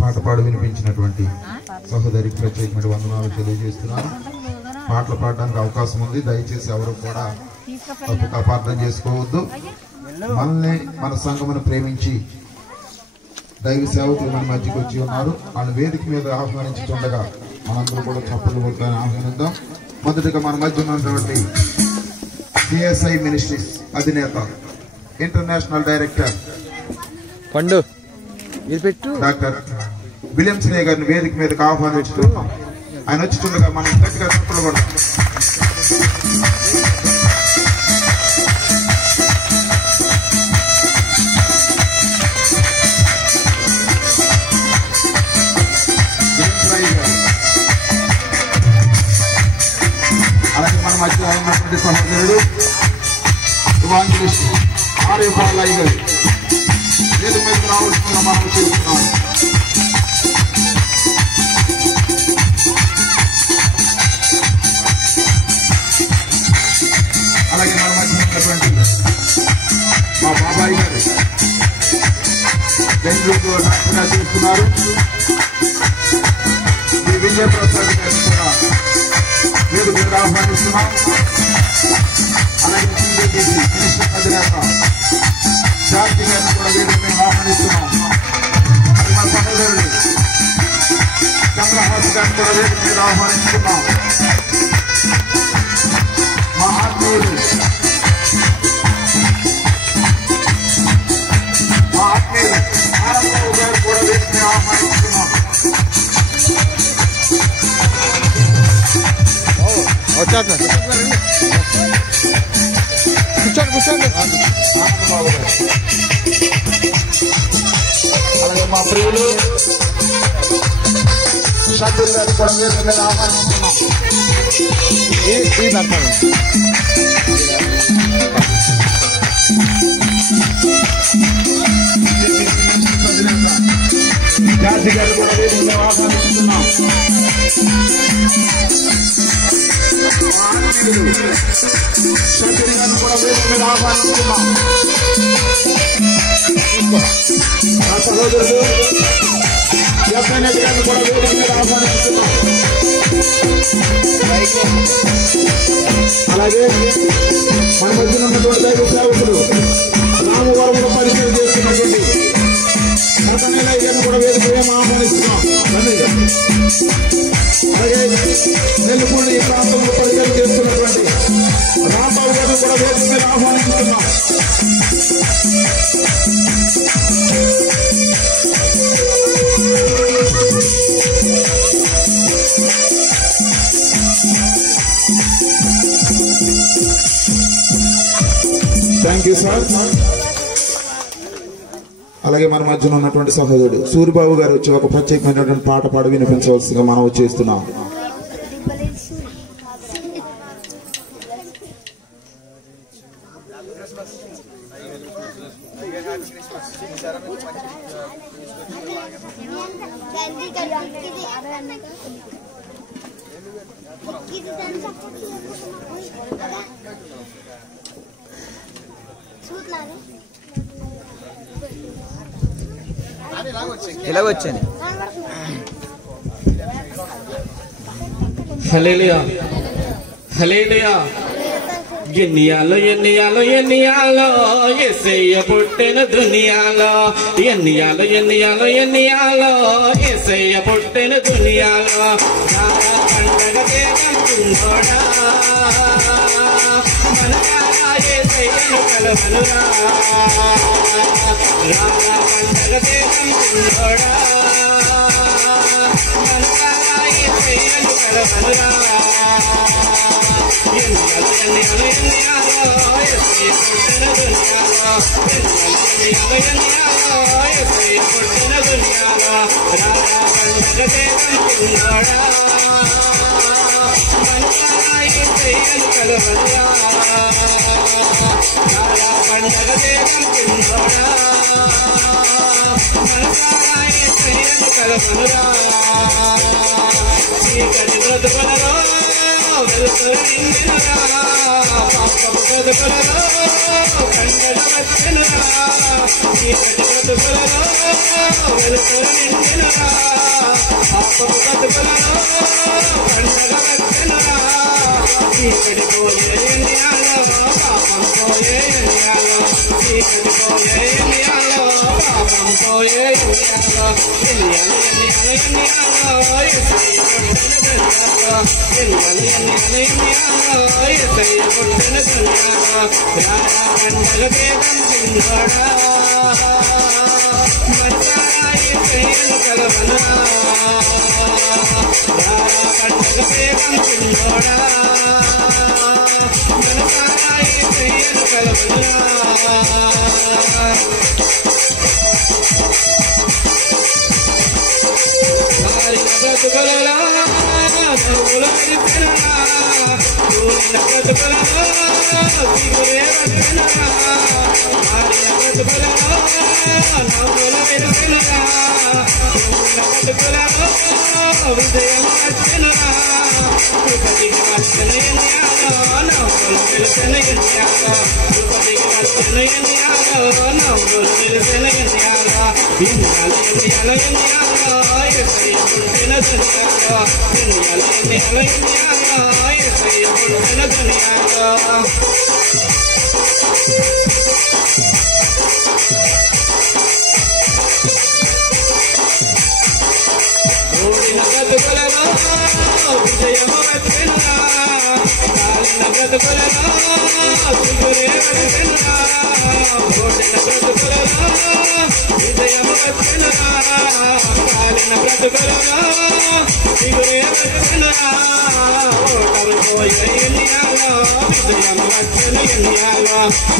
పాట పాడు వినిపించినటువంటి సహోదరికి ప్రత్యేకమైన వందనాలు తెలియజేస్తున్నాను. పాటలు పాడడానికి అవకాశం ఉంది. దయచేసి ఎవరు కూడా తప్పుగా అపార్థం చేసుకోవద్దు. మనల్ని మన సంఘమును ప్రేమించి దైవ సేవకులు మన మధ్యకి వచ్చి ఉన్నారు. వాళ్ళ వేదిక మీద ఆహ్వానించుతుండగా మనందరూ కూడా చప్పట్లు కొట్టాలని ఆహ్వానిద్దాం. మొదటిగా మన మధ్య ఉన్నటువంటి సిఎస్ఐ మినిస్ట్రీస్ అధినేత, ఇంటర్నేషనల్ డైరెక్టర్ పండు డాక్టర్ విలియమ్స్ రే గారిని వేదిక మీదకి ఆహ్వానించుతున్నాం. ఆయన వచ్చిస్తుండగా మనం గట్టిగా చప్పట్లు కొడతాం. అలాగే మన మధ్య ఉన్నటువంటి సహోదరుడు ఇవాంజలిస్ట్ ఆర్ఏ బాలయ్య గారు వేదిక మీదకి రావాల్సిన మనం చేస్తున్నాం. అలాగే మన మధ్య ఉన్నటువంటి మా బాబాయ్ గారు బెంగళూరులో డాక్టర్గా చేస్తున్నారు. ఈ విజయప్రసాద్ గారిని కూడా వేదిక మీద ఆహ్వానిస్తున్నాం. అలాగే టీడీపీ మినిస్టర్ అధినేత జార్జి గారిని కూడా వేదిక మీద ఆహ్వానిస్తున్నాం. అది మా సహోదరుడు చంద్రహాస్ గారిని కూడా వేదిక మీద ఆహ్వానిస్తున్నాం. మా ఆత్మీయులు ఆనందరావు గారు కూడా వేదిక మీద ఆహ్వానిస్తున్నాం. కూర్చోండి. అలాగే మా ప్రియులు షాదుల్ గారు కూడా వేదిక మీద ఆహ్వానిస్తున్నాం. జార్జి గారు కూడా వేదిక మీద ఆహ్వానిస్తున్నాం. షాదుల్ గారు కూడా వేదిక మీద ఆహ్వానిస్తున్నాం. మా సహోదరుడు గారిని కూడా వేదిక మీద ఆహ్వానిస్తున్నాం. అలాగే మన మధ్యన ఉన్నటువంటి దైవ సేవకులు రామవరంలో పరిచయం చేస్తున్నటువంటి నరకనేలయ్య గారిని కూడా వేదిక మీద ఆహ్వానిస్తున్నాం. అలాగే నెల్లిపూడి ఈ ప్రాంతంలో పరిచయం చేస్తున్నటువంటి రాంబాబు గారిని కూడా వేదిక మీద ఆహ్వానిస్తున్నాం. Thank you sir. అలాగే మన మధ్యన ఉన్నటువంటి సహోదరుడు సూరిబాబు గారు వచ్చి ఒక ప్రత్యేకమైనటువంటి పాట పాడి వినిపించవలసిందిగా మనం చేస్తున్నాం. ఇలాగొచ్చాను. హల్లెలూయా హల్లెలూయా. ఎన్నియాలో ఎన్నియాలో ఎన్నియాలో యేసయ్య పుట్టిన దునియాలో, ఎన్నియాలో ఎన్నియాలో ఎన్నియాలో యేసయ్య పుట్టిన దునియాలో. పండగ చేస్తున్నాడా మనకారా యేసయ్యను కలవనురా, పండగ చేస్తున్నాడా మనకారా యేసయ్యను కలవనురా. పండగ చేతంతున్నోడా మనసారా యేసయ్యను కలవనురా చాలా పండగ చేతంతున్నోడా మనసారా యేసయ్యను కలవనురా చీకటి బ్రతుకులలో వెలుతురు నిండినురా పాపపు బతుకులలో పండగ వచ్చెనురా చీకటి బ్రతుకులలో వెలుతురు నిండినురా పాపపు బతుకులలో పండగ వచ్చెనురా చీకటి పోయే ఇండియాలో పాపం పోయే ఇండియాలో చీకటి పోయే ఇండియాలో పాపం పోయే ఇండియాలో ఇండియాలో యేసయ్య పుట్టిన దునియాలో రారా పండగ చేతంతున్నోడా మనసారా యేసయ్యను కలవనురా రారా పండగ చేతంతున్నోడా మనసారా యేసయ్యను కలవనురా బ్రతుకులలో నవ్వులు విరిసినరా కూలిన బ్రతుకులలో సిగురే వచ్చినరా మారిన బ్రతుకులలో నవ్వులు విరిసినరా కూలిన బ్రతుకులలో విజయం వచ్చినరా కృపతికి వచ్చిన ఇండియాలో నవ్వులు విరిసిన ఇండియాలో కృపతికి వచ్చిన ఇండియాలో నవ్వులు విరిసిన ఇండియాలో ఇండియాలో ఇండియాలో ఇండియాలో యేసయ్య పుట్టిన దునియాలో ఇండియాలో ఇండియాలో ఇండియాలో యేసయ్య పుట్టిన దునియాలో ఓడిన బ్రతుకులలో విజయము వచ్చినరా కాలిన బ్రతుకులలో సిగురే వచ్చినరా ఓడిన బ్రతుకులలో విజయము వచ్చినరా కాలిన బ్రతుకులలో సిగురే వచ్చినరా ఓటమి పోయే ఇండియాలో విజయం వచ్చిన ఇండియాలో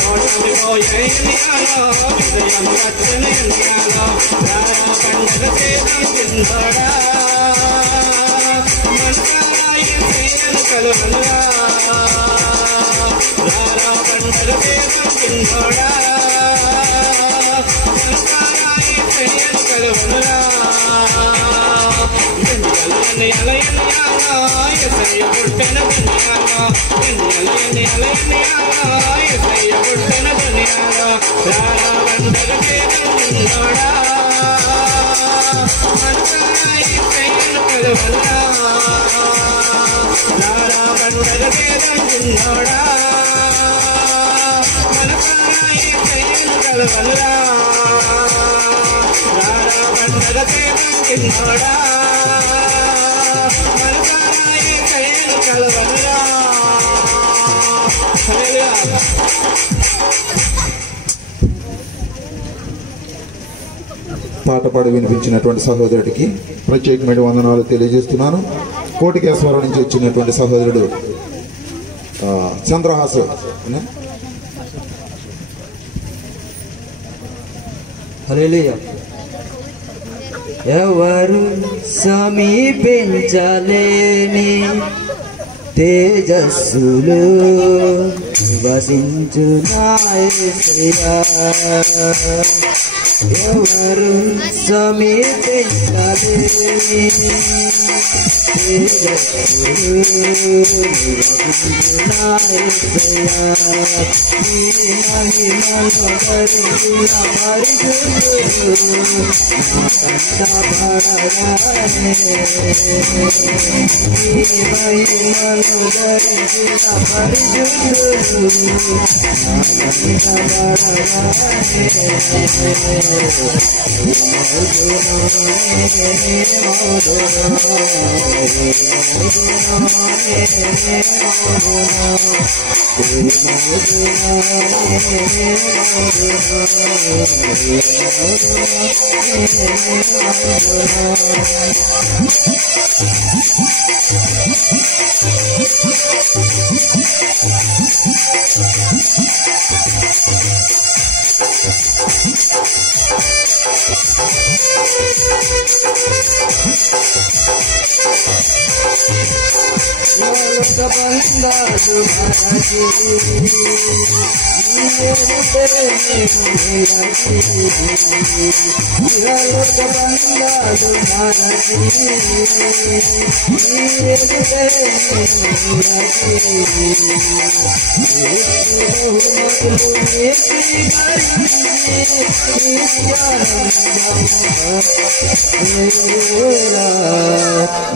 ఓటమి పోయే ఇండియాలో విజయం వచ్చిన ఇండియాలో రారా పండగ చేతంతున్నోడా మనసారా యేసయ్యను కలవనురా రారా పండగ చేతంతున్నోడా మనసారా యేసయ్యను కలవనురా ఇండియాలో యేసయ్య పుట్టిన దునియాలో ఇండియాలో యేసయ్య పుట్టిన దునియాలో రారా పండగ చేతంతున్నోడా మనసారా యేసయ్యను కలవనురా రారా పండగ చేతంతున్నోడా మనసారా యేసయ్యను కలవనురా రారా పండగ చేతంతున్నోడా మనసారా యేసయ్యను కలవనురా హల్లెలూయా పాట పాడి వినిపించినటువంటి సహోదరుడికి ప్రత్యేకమైన వందనాలు తెలియజేస్తున్నాను. కోటికేశ్వరం నుంచి వచ్చినటువంటి సహోదరుడు చంద్రహాస్ హల్లెలూయా. ఎవరు సమీపించలేని తేజస్సులు నివసించు నా యేసయ్యా. ఎవరు సమీపించలేని తేజస్సులు నివసించు నా యేసయ్యా. నీ మహిమను ధరించిన పరిశుద్ధుడు నా కంట పడగానే. నీ మహిమను ధరించిన పరిశుద్ధుడు నా కంట పడగానే.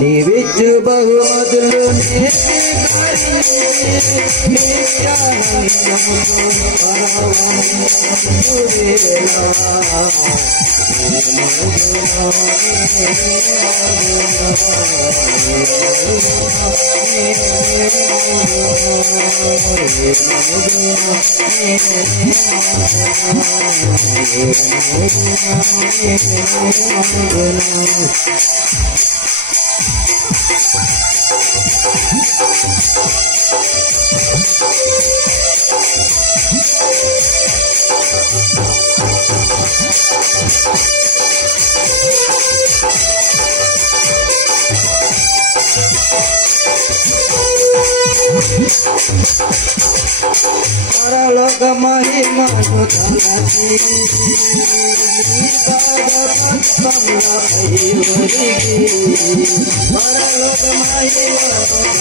నీవిచ్చు బహుమతులు పరలోక మహిమను తలచి పరలోక మహిమను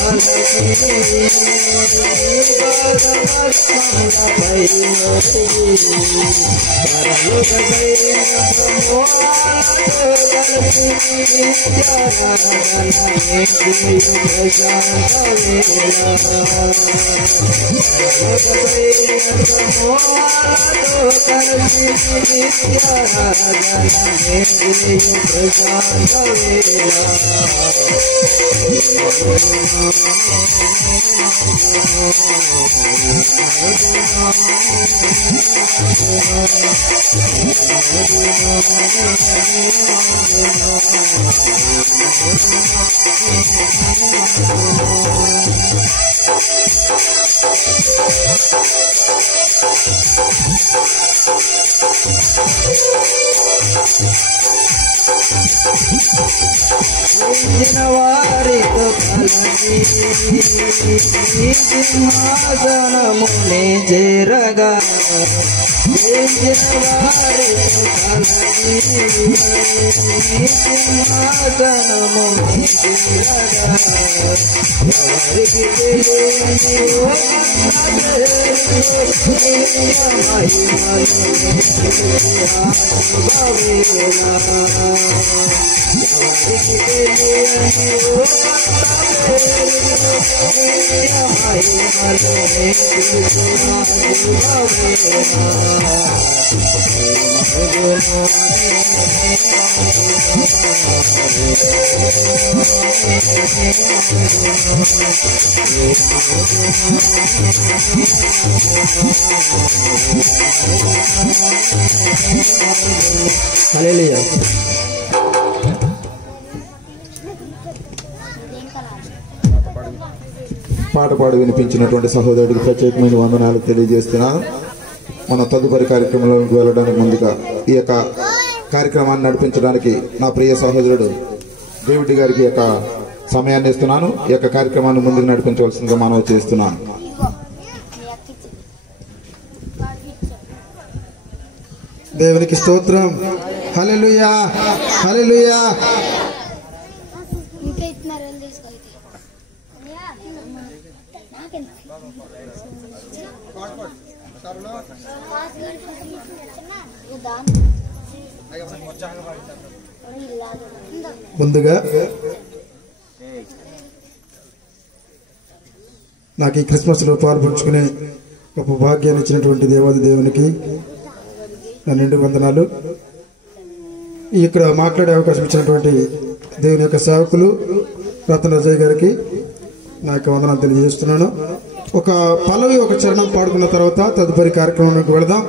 వారితో కలిసి సింహాసనమునే చేరగా సింహాసనమునే చేరగా ఎవరికి హల్లెలూయా. పాట పాడి వినిపించినటువంటి సహోదరుడికి ప్రత్యేకమైన వందనాలు తెలియజేస్తున్నాను. మన తదుపరి కార్యక్రమంలోకి వెళ్ళడానికి ముందుగా ఈ యొక్క కార్యక్రమాన్ని నడిపించడానికి నా ప్రియ సహోదరుడు డేవిడ్ గారికి యొక్క సమయాన్ని ఇస్తున్నాను. ఈ యొక్క కార్యక్రమాన్ని ముందుకు నడిపించవలసిందిగా మనవి చేస్తున్నాను. దేవునికి స్తోత్రం. హల్లెలూయా హల్లెలూయా. ముందుగా నాకు ఈ క్రిస్మస్ లో పాల్పంచుకునే గొప్ప భాగ్యాన్ని ఇచ్చినటువంటి దేవాది దేవునికి నా నిండు వందనాలు. ఇక్కడ మాట్లాడే అవకాశం ఇచ్చినటువంటి దేవుని యొక్క సేవకులు రతన్ అజయ్ గారికి నా యొక్క వందనాలు తెలియజేస్తున్నాను. ఒక పల్లవి ఒక చరణం పాడుకున్న తర్వాత తదుపరి కార్యక్రమానికి వెళదాం.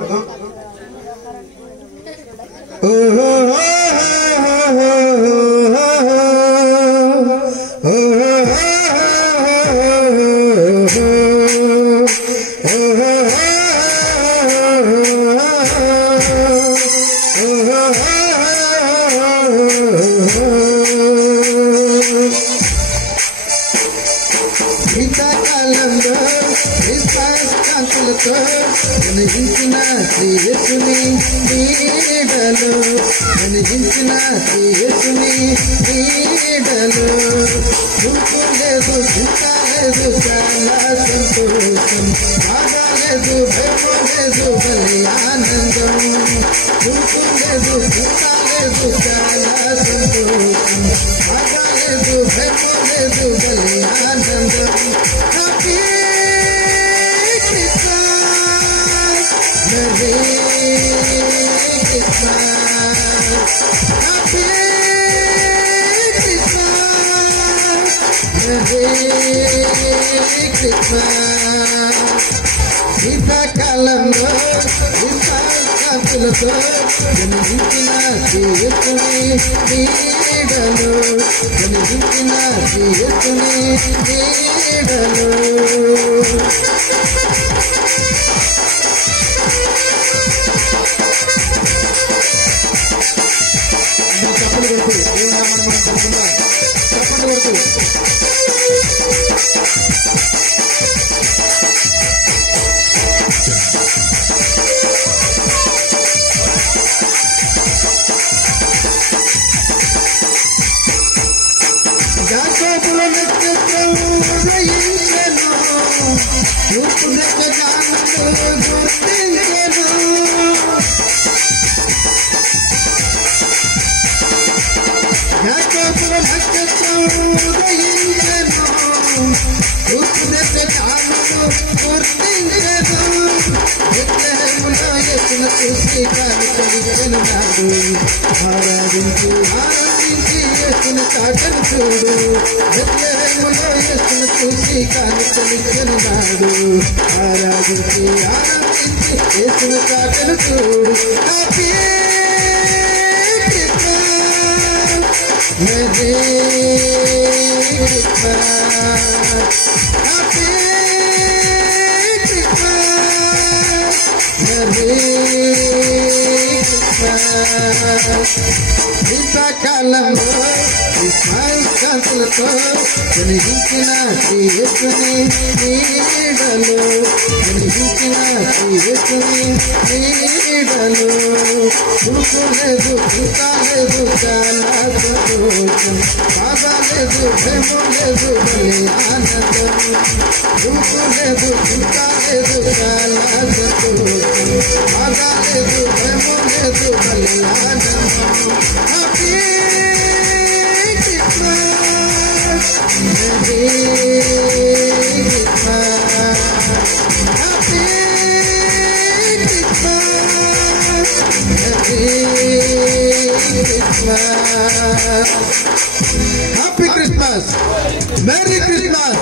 నీడలు వెలిగించిన యేసుని నీడలు దుఃఖం లేదు చింత లేదు చాలా సంతోషం బాధ లేదు భయం లేదు బలి ఆనందం దుఃఖం లేదు చింత లేదు చాలా సంతోషం బాధ లేదు భయం లేదు బలి ఆనందం happy Merry Christmas, Happy Christmas, Merry Christmas. శీతాకాలంలో కాంతులతో జనించిన యేసుని నీడలు జనించిన యేసుని నీడలు యాకోబుల నక్షత్రం ఉదయించెను తూర్పు దిక్కు జానులు గుర్తించెను యాకోబుల నక్షత్రం ఉదయించెను తూర్పు దిక్కు జానులు గుర్తించెను బెత్లెహేములో యేసును చూసి కాని కలిగెను నాడు ఆరాధించి ఆనందించి యేసును చాటను చూడు బెత్లెహేములో యేసును చూసి కాని కలిగెను నాడు ఆరాధించి ఆనందించి యేసును చాటను చూడు happy Christmas merry Christmas happy Christmas merry Christmas శీతాకాలంలో క్రిస్మస్ కాంతులతో వెలిగించిన యేసుని నీడలు వెలిగించిన యేసుని నీడలు దుఃఖం లేదు చింత లేదు చాలా సంతోషం బాధ లేదు భయం లేదు బలి ఆనందం దుఃఖం లేదు చింత లేదు చాలా సంతోషం బాధ లేదు భయం లేదు బలి ఆనందం happy Christmas merry Christmas happy Christmas merry Christmas happy Christmas merry Christmas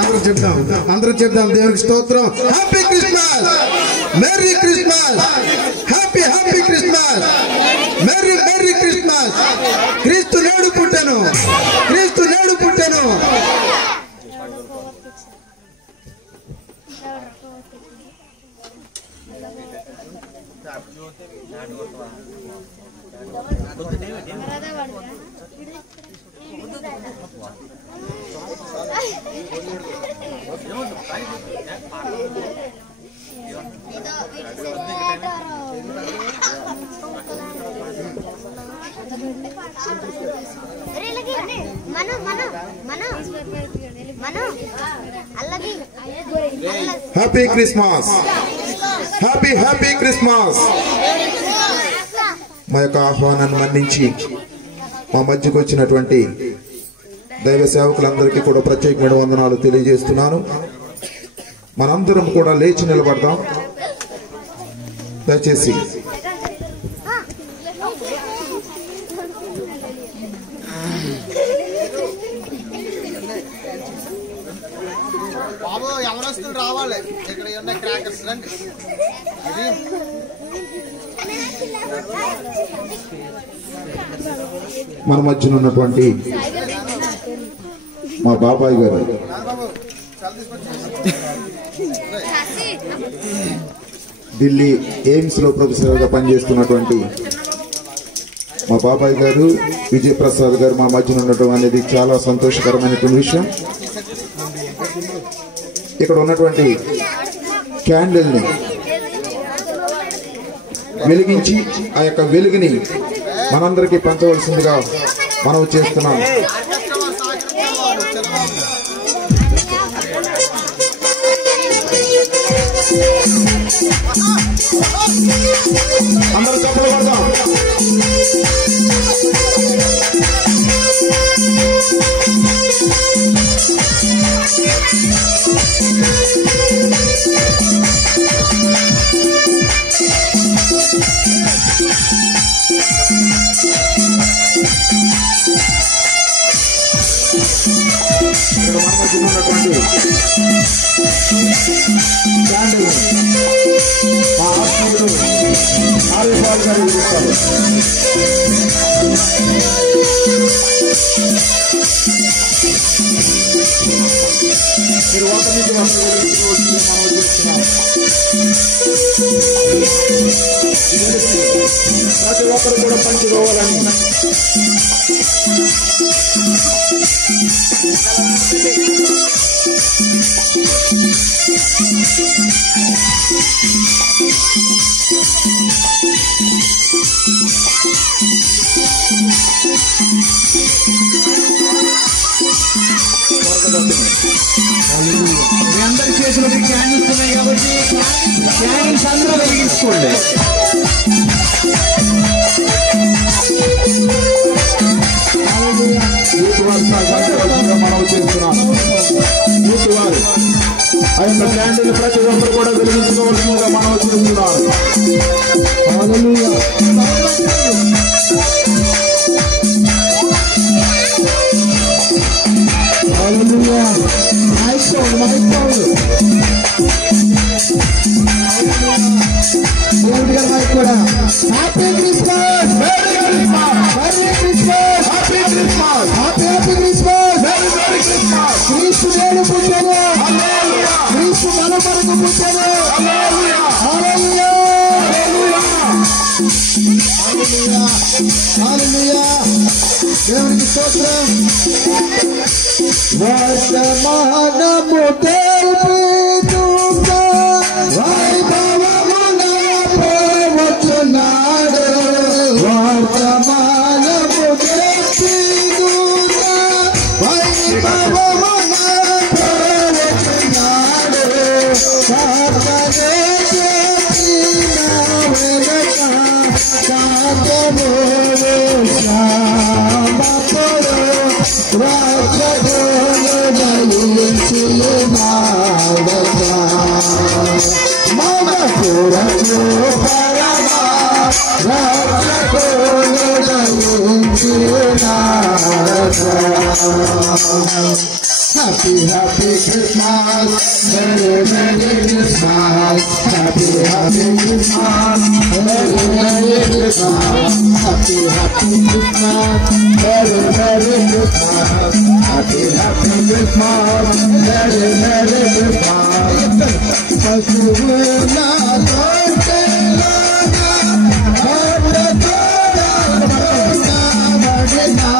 అందరూ చెప్దాం దేవునికి స్తోత్రం happy Christmas merry Christmas happy Christmas merry Christmas క్రీస్తు నేడు పుట్టెను క్రీస్తు నేడు పుట్టెను హ్యాపీ క్రిస్మస్ హ్యాపీ క్రిస్మస్. మా యొక్క ఆహ్వానాన్ని మన్నించి మా మధ్యకు వచ్చినటువంటి దైవ సేవకులందరికీ కూడా ప్రత్యేకమైన వందనాలు తెలియజేస్తున్నాను. మనందరం కూడా లేచి నిలబడదాం. దయచేసి బాబు ఎవరొస్తున్నారు రావాలి. ఇక్కడ ఉన్న క్రాకర్స్ రండి. మన మధ్యన ఉన్నటువంటి మా బాబాయ్ గారు ఢిల్లీ ఎయిమ్స్ లో ప్రొఫెసర్ గా పనిచేస్తున్నటువంటి మా బాబాయ్ గారు విజయప్రసాద్ గారు మా మధ్యన ఉండటం అనేది చాలా సంతోషకరమైనటువంటి విషయం. ఇక్కడ ఉన్నటువంటి క్యాండిల్ ని వెలిగించి ఆ యొక్క వెలుగుని మనందరికీ పంచవలసిందిగా మనం చేస్తున్నాం. అందరూ చప్పట్లు కొడదాం. ఇక్కడ మన మధ్య ఉన్నటువంటి మా ఆత్మీయులు ఆర్యపాల్ గారు ఇస్తారు. మీరు వాటన్నిటి మనం చేస్తున్నాం. ప్రతి ఒక్కరు కూడా పంచుకోవాలని మీ అందరి చేతిలో క్యాండిల్స్ ఉన్నాయి కాబట్టి క్యాండిల్స్ అందరూ వెలిగించుకోండి. మనం చేస్తున్నాం. యూత్ వారు ఆ యొక్క క్యాండిల్ ప్రతి ఒక్కరు కూడా వెలిగించుకోవాల్సిందిగా మనం చేస్తున్నాం. కూడా happy Christmas, merry Christmas, happy Christmas, happy Christmas, merry Christmas. క్రీస్తు నేడు పుట్టాడు, హల్లెలూయా. క్రీస్తు మన కొరకు పుట్టాడు, హల్లెలూయా, హల్లెలూయా, హల్లెలూయా, హల్లెలూయా. దేవునికి స్తోత్రం. వర్తమానము తెలుపుతుందా వైభవమున పోవచ్చున్నాడు. వర్తమానము తెలుపుతుందా వైభవమున పోవచ్చున్నాడు. సాధనే చేసిన వెనక సాధము శ్యామపుడు రాజగోలు దయించి నాడగా మన పురము పరమా రాజగోలు దయించి నాడగా. Happy, happy Christmas, Merry, Merry Christmas, Happy, happy Christmas, Merry, Merry Christmas, Happy, happy Christmas, Merry, Merry Christmas, Happy, happy Christmas, Merry, Merry Christmas. Pasuvula tortela, tortela, madina,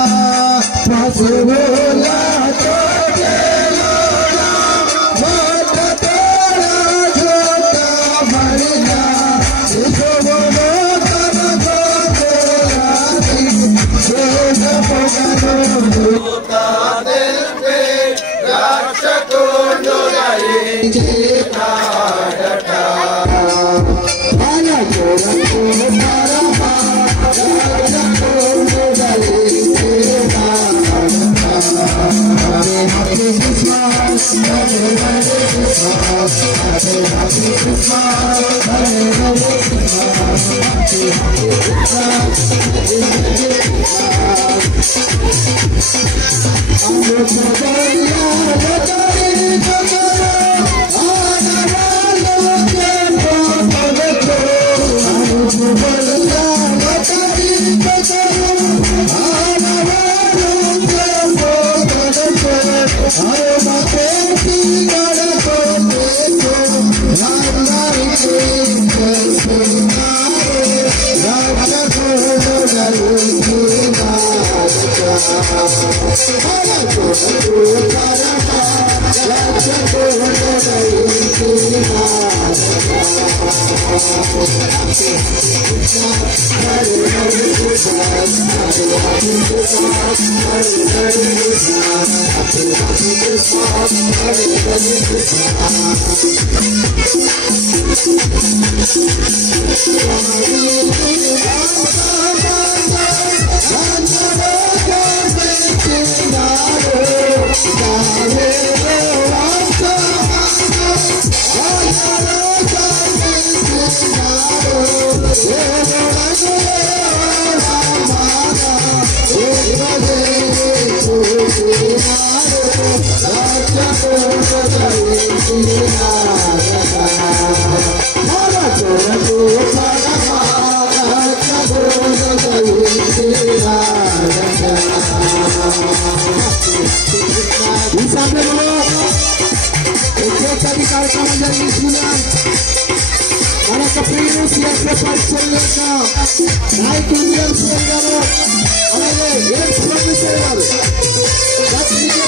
pasuvula. Happy ఈ సమయంలో ఒక్కోసారి కార్యక్రమం జరిగిస్తున్నాం. మన యొక్క ప్రియులు సిఎస్ఏ పరిచయం యొక్క నాయకులు గారు, అలాగే ప్రొఫెసర్ గారు, డాక్టర్ గారు,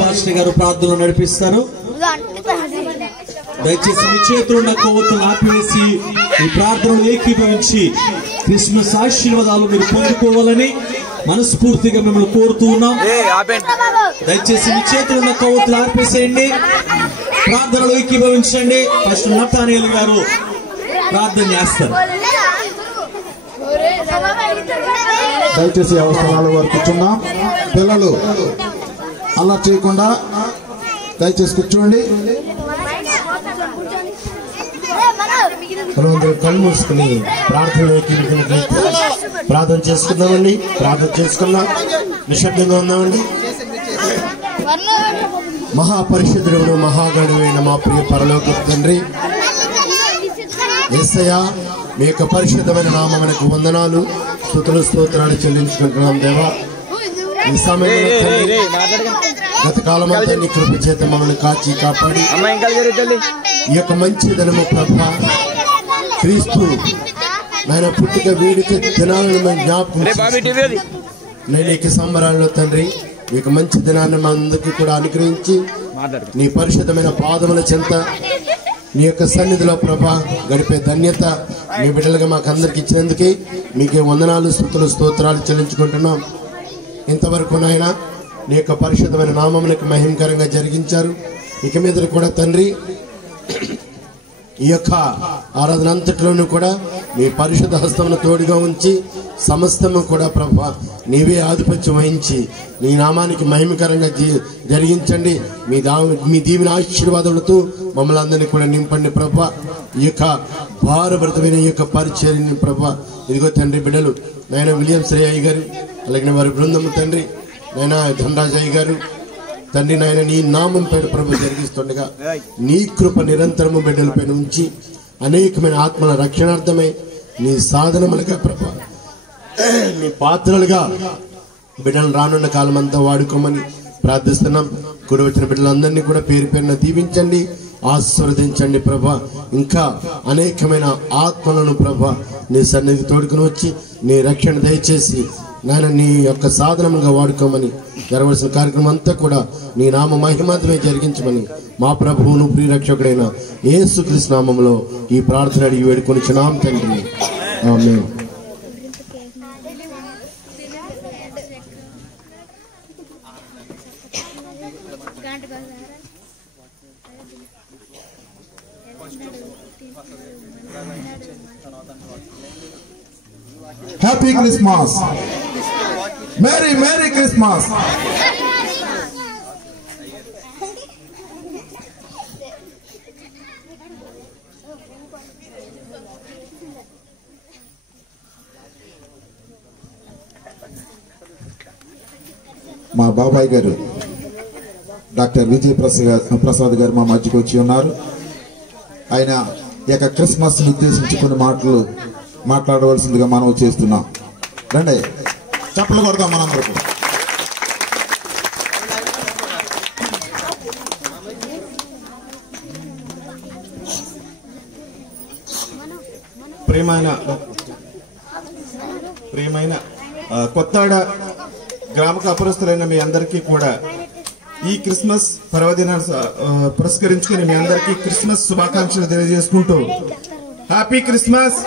పాస్టర్ గారు ప్రార్థనలు నడిపిస్తారు. దయచేసి మీ చేతులు ఉన్న కొవ్వొత్తులను ఆపివేసి ఈ ప్రార్థనలు ఏకీభవించి క్రిస్మస్ ఆశీర్వాదాలు మీరు పొందుకోవాలని మనస్ఫూర్తిగా మిమ్మల్ని కోరుతూ ఉన్నాం. దయచేసి మీ చేతులు ఉన్న కొవ్వొత్తులు ఆర్పేసేయండి, ప్రార్థనలు ఏకీభవించండి. ఫస్ట్ నతానియల్ గారు ప్రార్థన చేస్తారు. దయచేసి అవసరాల వారు కూర్చున్నాం. పిల్లలు అలా చేయకుండా దయచేసి కూర్చోండి. మనమందరం కళ్ళు మూసుకుని ప్రార్థనలోకి ప్రార్థన చేసుకుందామండి. ప్రార్థన చేసుకుందాం, నిశ్శబ్దంగా ఉందామండి. మహాపరిశుద్ధుడు మహాగణుడైన మా ప్రియ పరలోక తండ్రి యేసయ్యా, మీ యొక్క పరిశుద్ధమైన నామమునకు వందనాలు, స్తుతులు స్తోత్రాలు చెల్లించుకుంటున్నాం దేవా. ఈ సమయంలో గత కాలమంతా నీ కృప చేత మమ్మల్ని కాచి కాపాడి ఈ యొక్క మంచి దినము ప్రభా క్రీస్తు నాయన పుట్టిక వేడుక దినాలను మేము జ్ఞాపకం నేనేక సంబరాల్లో తండ్రి ఈ యొక్క మంచి దినాన్ని మా అందరికీ కూడా అనుగ్రహించి నీ పరిశుద్ధమైన పాదముల చెంత నీ యొక్క సన్నిధిలో ప్రభా గడిపే ధన్యత మీ బిడ్డలుగా మాకు అందరికి ఇచ్చినందుకే మీకే వందనాలు స్తుతులు స్తోత్రాలు చెల్లించుకుంటున్నాం. ఇంతవరకు నాయన నీ యొక్క పరిశుద్ధమైన నామములకు మహిమకరంగా జరిగించారు. ఇక మీద కూడా తండ్రి ఈ యొక్క ఆరాధన అంతట్లోనూ కూడా మీ పరిశుద్ధ హస్తమును తోడుగా ఉంచి సమస్తము కూడా ప్రభా నీవే ఆధిపత్యం వహించి నీ నామానికి మహిమకరంగా జరిగించండి. మీ దీవెన ఆశీర్వాదములతో మమ్మల్ని అందరినీ కూడా నింపండి ప్రభా. ఈ యొక్క భారభరితమైన ఈ యొక్క పరిచర్యని ప్రభా ఇదిగో తండ్రి బిడ్డలు నాయన విలియం శ్రేయ గారు అలాగే వారి బృందము తండ్రి నాయన ధనరాజయ్య గారు తండ్రి నాయన నీ నామం పేరు ప్రభు జరిగిస్తుండగా నీ కృప నిరంతరము బిడ్డలపైన ఉంచి అనేకమైన ఆత్మల రక్షణార్థమై నీ సాధనములుగా ప్రభు నీ పాత్రలుగా బిడ్డలను రానున్న కాలం అంతా వాడుకోమని ప్రార్థిస్తున్నాం. కూడా వచ్చిన బిడ్డలందరినీ కూడా పేరు పేరున దీవించండి, ఆశీర్వదించండి ప్రభా. ఇంకా అనేకమైన ఆత్మలను ప్రభా నీ సన్నిధి తోడుకుని వచ్చి నీ రక్షణ దయచేసి నాయన నీ యొక్క సాధనముగా వాడుకోమని జరగవలసిన కార్యక్రమం అంతా కూడా నీ నామ మహిమాంతమే జరిగించమని మా ప్రభువును ప్రియరక్షకుడైన యేసుక్రీస్తు నామములో ఈ ప్రార్థన అడిగి వేడుకొనిచున్నాం తండ్రి. ఆమేన్. Happy Christmas, merry Christmas. మా బాబాయ్ గారు డాక్టర్ విజయ్ ప్రసాద్ గారు మా మధ్యకు వచ్చి ఉన్నారు. ఆయన ఈ యొక్క క్రిస్మస్ ఉద్దేశించి కొన్ని మాటలు మాట్లాడవలసిందిగా మనం చేస్తున్నాం. రండి చప్పలు కొడతాం మనందరికీ. ప్రియమైన కొత్తాడ గ్రామ కాపురస్తులైన మీ అందరికీ కూడా ఈ క్రిస్మస్ పర్వదినాన్ని పురస్కరించుకుని మీ అందరికీ క్రిస్మస్ శుభాకాంక్షలు తెలియజేసుకుంటూ హ్యాపీ క్రిస్మస్,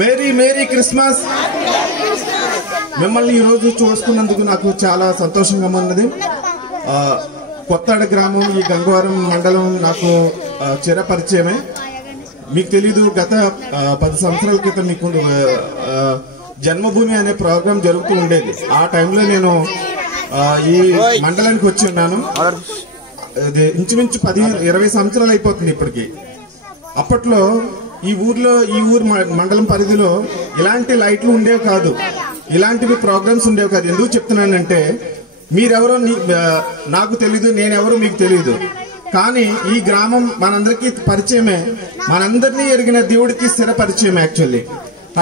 మేరీ క్రిస్మస్. మిమ్మల్ని ఈ రోజు చూసుకున్నందుకు నాకు చాలా సంతోషంగా ఉన్నది. కొత్తాడ గ్రామం ఈ గంగవరం మండలం నాకు చిరపరిచయమే. మీకు తెలీదు, గత 10 సంవత్సరాల క్రితం మీకు జన్మభూమి అనే ప్రోగ్రాం జరుగుతూ ఉండేది. ఆ టైంలో నేను ఈ మండలానికి వచ్చి ఉన్నాను. ఇంచుమించు 15-20 సంవత్సరాలు అయిపోతుంది ఇప్పటికి. అప్పట్లో ఈ ఊరు మండలం పరిధిలో ఇలాంటి లైట్లు ఉండేవి కాదు, ఇలాంటివి ప్రోగ్రామ్స్ ఉండేవి కాదు. ఎందుకు చెప్తున్నానంటే మీరెవరో నాకు తెలీదు, నేనెవరో మీకు తెలీదు. కానీ ఈ గ్రామం మనందరికీ పరిచయమే, మనందరినీ ఎరిగిన దేవుడికి స్థిర పరిచయం యాక్చువల్లీ.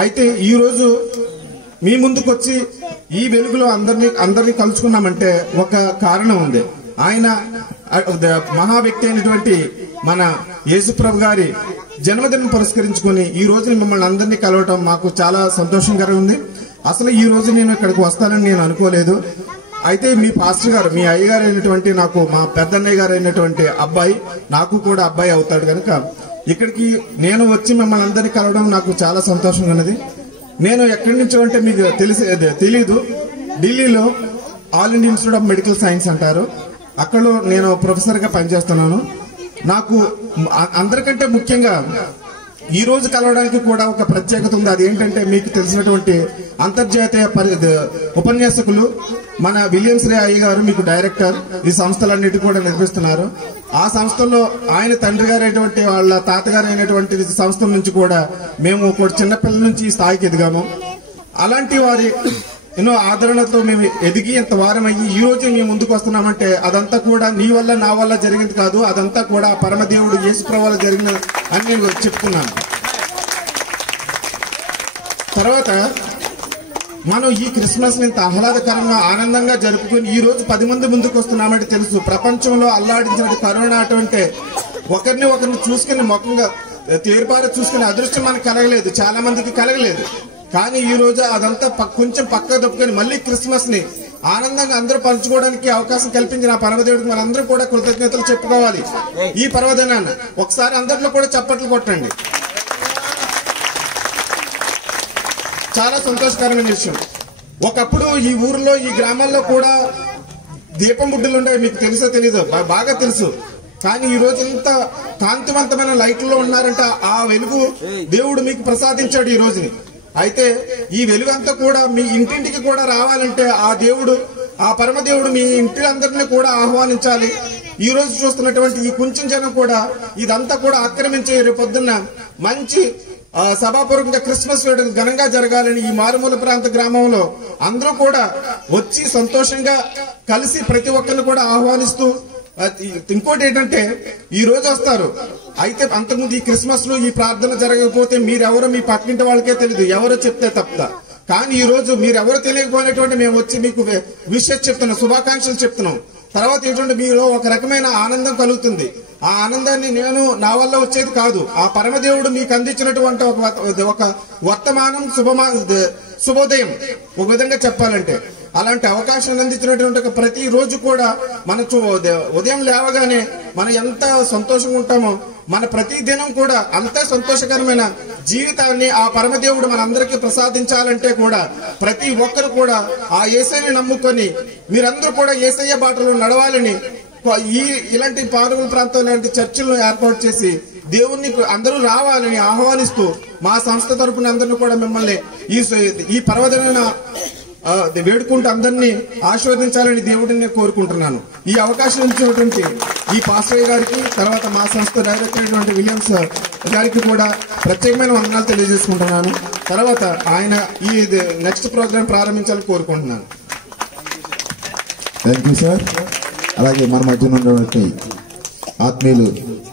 అయితే ఈ రోజు మీ ముందుకు వచ్చి ఈ వెలుగులో అందరినీ కలుసుకున్నామంటే ఒక కారణం ఉంది. ఆయన మహా వ్యక్తి అయినటువంటి మన యేసుప్రభు గారి జన్మదినం పురస్కరించుకొని ఈ రోజు మిమ్మల్ని అందరినీ కలవటం మాకు చాలా సంతోషంగా ఉంది. అసలు ఈ రోజు నేను ఇక్కడికి వస్తానని నేను అనుకోలేదు. అయితే మీ పాస్టర్ గారు, మీ అయ్యగారు అయినటువంటి నాకు మా పెద్దన్నయ్య గారు అయినటువంటి అబ్బాయి, నాకు కూడా అబ్బాయి అవుతాడు కనుక ఇక్కడికి నేను వచ్చి మిమ్మల్ని అందరినీ కలవడం నాకు చాలా సంతోషంగా ఉన్నది. నేను ఎక్కడి నుంచో అంటే మీకు తెలీదు, ఢిల్లీలో all India institute of medical science అంటారు, అక్కడ నేను ప్రొఫెసర్ గా పనిచేస్తున్నాను. నాకు అందరికంటే ముఖ్యంగా ఈ రోజు కలవడానికి కూడా ఒక ప్రత్యేకత ఉంది. అదేంటంటే మీకు తెలిసినటువంటి అంతర్జాతీయ ఉపన్యాసకులు మన విలియం శ్రీ అయ్య గారు మీకు డైరెక్టర్, ఈ సంస్థలన్నిటి కూడా నిర్వహిస్తున్నారు. ఆ సంస్థల్లో ఆయన తండ్రి గారు అయినటువంటి వాళ్ళ తాతగారు అయినటువంటి సంస్థల నుంచి కూడా మేము చిన్నపిల్లల నుంచి ఈ స్థాయికి ఎదిగాము. అలాంటి వారి ఎన్నో ఆదరణతో మేము ఎదిగి ఇంత వారం అయ్యి ఈ రోజు మేము ముందుకు వస్తున్నామంటే అదంతా కూడా నీ వల్ల నా వల్ల జరిగింది కాదు, అదంతా కూడా పరమదేవుడు యేసుప్రభు వల్ల జరిగింది అని నేను చెప్తున్నాను. తర్వాత మనం ఈ క్రిస్మస్ ఇంత ఆహ్లాదకరంగా ఆనందంగా జరుపుకుని ఈ రోజు 10 మంది ముందుకు వస్తున్నామంటే తెలుసు ప్రపంచంలో అల్లాడించిన కరోనా అటువంటి ఒకరిని చూసుకుని ముఖంగా తేరుపార చూసుకునే అదృష్టం మనకు కలగలేదు, చాలా మందికి కలగలేదు. కానీ ఈ రోజు అదంతా కొంచెం పక్క తప్పుకొని మళ్ళీ క్రిస్మస్ ని ఆనందంగా అందరూ పంచుకోవడానికి అవకాశం కల్పించిన ఆ పరమదేవుడికి మనందరూ కూడా కృతజ్ఞతలు చెప్పుకోవాలి. ఈ పర్వదినాన్ని ఒకసారి అందరిలో కూడా చప్పట్లు కొట్టండి. చాలా సంతోషకరమైన విషయం. ఒకప్పుడు ఈ ఊర్లో ఈ గ్రామాల్లో కూడా దీపం బుడ్డలు ఉండే, మీకు తెలుసో తెలీదో, బాగా తెలుసు. కానీ ఈ రోజు ఇంత కాంతివంతమైన లైట్లలో ఉన్నారంటే ఆ వెలుగు దేవుడు మీకు ప్రసాదించాడు ఈ రోజుని. అయితే ఈ వెలుగు అంతా కూడా మీ ఇంటింటికి కూడా రావాలంటే ఆ దేవుడు, ఆ పరమదేవుడు మీ ఇంటి అందరినీ కూడా ఆహ్వానించాలి. ఈ రోజు చూస్తున్నటువంటి ఈ కొంచెం జనం కూడా ఇదంతా కూడా ఆక్రమించే రేపొద్దున్న మంచి సభాపూర్వకంగా క్రిస్మస్ వేడుకలు ఘనంగా జరగాలని ఈ మారుమూల ప్రాంత గ్రామంలో అందరూ కూడా వచ్చి సంతోషంగా కలిసి ప్రతి ఒక్కరిని కూడా ఆహ్వానిస్తూ, ఇంకోటి ఏంటంటే ఈ రోజు వస్తారు. అయితే అంతకుముందు ఈ క్రిస్మస్ లో ఈ ప్రార్థన జరగకపోతే మీరెవరో మీ పక్కింటి వాళ్ళకే తెలియదు, ఎవరో చెప్తే తప్ప. కానీ ఈ రోజు మీరెవరో తెలియకపోయినటువంటి మేము వచ్చి మీకు విషెస్ చెప్తున్నాం, శుభాకాంక్షలు చెప్తున్నాం. తర్వాత ఏంటంటే మీలో ఒక రకమైన ఆనందం కలుగుతుంది. ఆ ఆనందాన్ని నేను నా వల్ల వచ్చేది కాదు, ఆ పరమదేవుడు మీకు అందించినటువంటి ఒక వర్తమానం, శుభోదయం ఒక విధంగా చెప్పాలంటే. అలాంటి అవకాశాన్ని అందించినటువంటి ప్రతి రోజు కూడా మన ఉదయం లేవగానే మనం ఎంత సంతోషంగా ఉంటామో మన ప్రతి దినం కూడా అంతే సంతోషకరమైన జీవితాన్ని ఆ పరమదేవుడు మనందరికీ ప్రసాదించాలంటే కూడా ప్రతి ఒక్కరు కూడా ఆ యేసయ్యని నమ్ముకొని మీరందరూ కూడా యేసయ్య బాటలో నడవాలని ఇలాంటి పారుమూల ప్రాంతం లాంటి చర్చిలను ఏర్పాటు చేసి దేవుణ్ణి అందరూ రావాలని ఆహ్వానిస్తూ మా సంస్థ తరపున అందరినీ కూడా మిమ్మల్ని ఈ పర్వదిన వేడుకుంటూ అందరినీ ఆశీర్వదించాలని దేవుడిని కోరుకుంటున్నాను. ఈ అవకాశం ఇచ్చినటువంటి ఈ పాస్టర్ గారికి, తర్వాత మా సంస్థ డైరెక్టర్ అయినటువంటి విలియమ్స్ గారికి కూడా ప్రత్యేకమైన వందనాలు తెలియజేసుకుంటున్నాను. తర్వాత ఆయన ఈ నెక్స్ట్ ప్రోగ్రాం ప్రారంభించాలని కోరుకుంటున్నాను. Thank you sir. అలాగే మన మధ్య ఉన్నటువంటి ఆత్మీయులు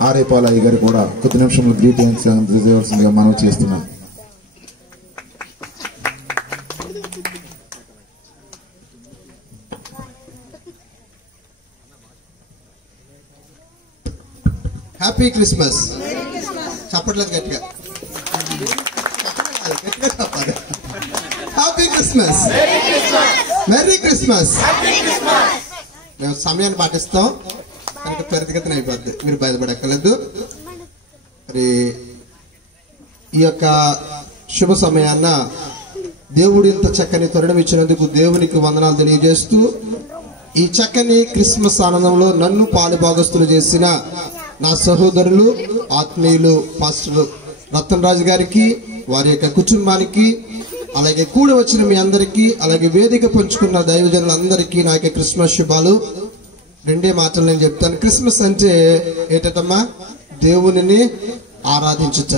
ఆర్ఏ పాలయ్య గారు కూడా కొద్ది నిమిషంలో గ్రీటింగ్స్ అందజేయవలసిందిగా మనం చేస్తున్నాం. Happy Christmas. చెప్పట్లేదు గట్టిగా, చెప్పాలి. Happy Christmas, merry Christmas. మేము సమయాన్ని పాటిస్తాం కనుక త్వరితగతిన అయిపోద్ది, మీరు బయటపడక్కర్లేదు. మరి ఈ యొక్క శుభ సమయాన్న దేవుడు ఇంత చక్కని తరుణం ఇచ్చినందుకు దేవునికి వందనాలు తెలియజేస్తూ, ఈ చక్కని క్రిస్మస్ ఆనందంలో నన్ను పాలుభాగస్తులు చేసిన నా సహోదరులు ఆత్మీయులు పాస్టర్ రతన్ రాజు గారికి, వారి యొక్క కుటుంబానికి, అలాగే కూడి వచ్చిన మీ అందరికీ, అలాగే వేదిక పంచుకున్న దైవజనులందరికీ నా యొక్క క్రిస్మస్ శుభాలు. రెండే మాటలు నేను చెప్తాను. క్రిస్మస్ అంటే ఏంటమ్మా? దేవునిని ఆరాధించుట.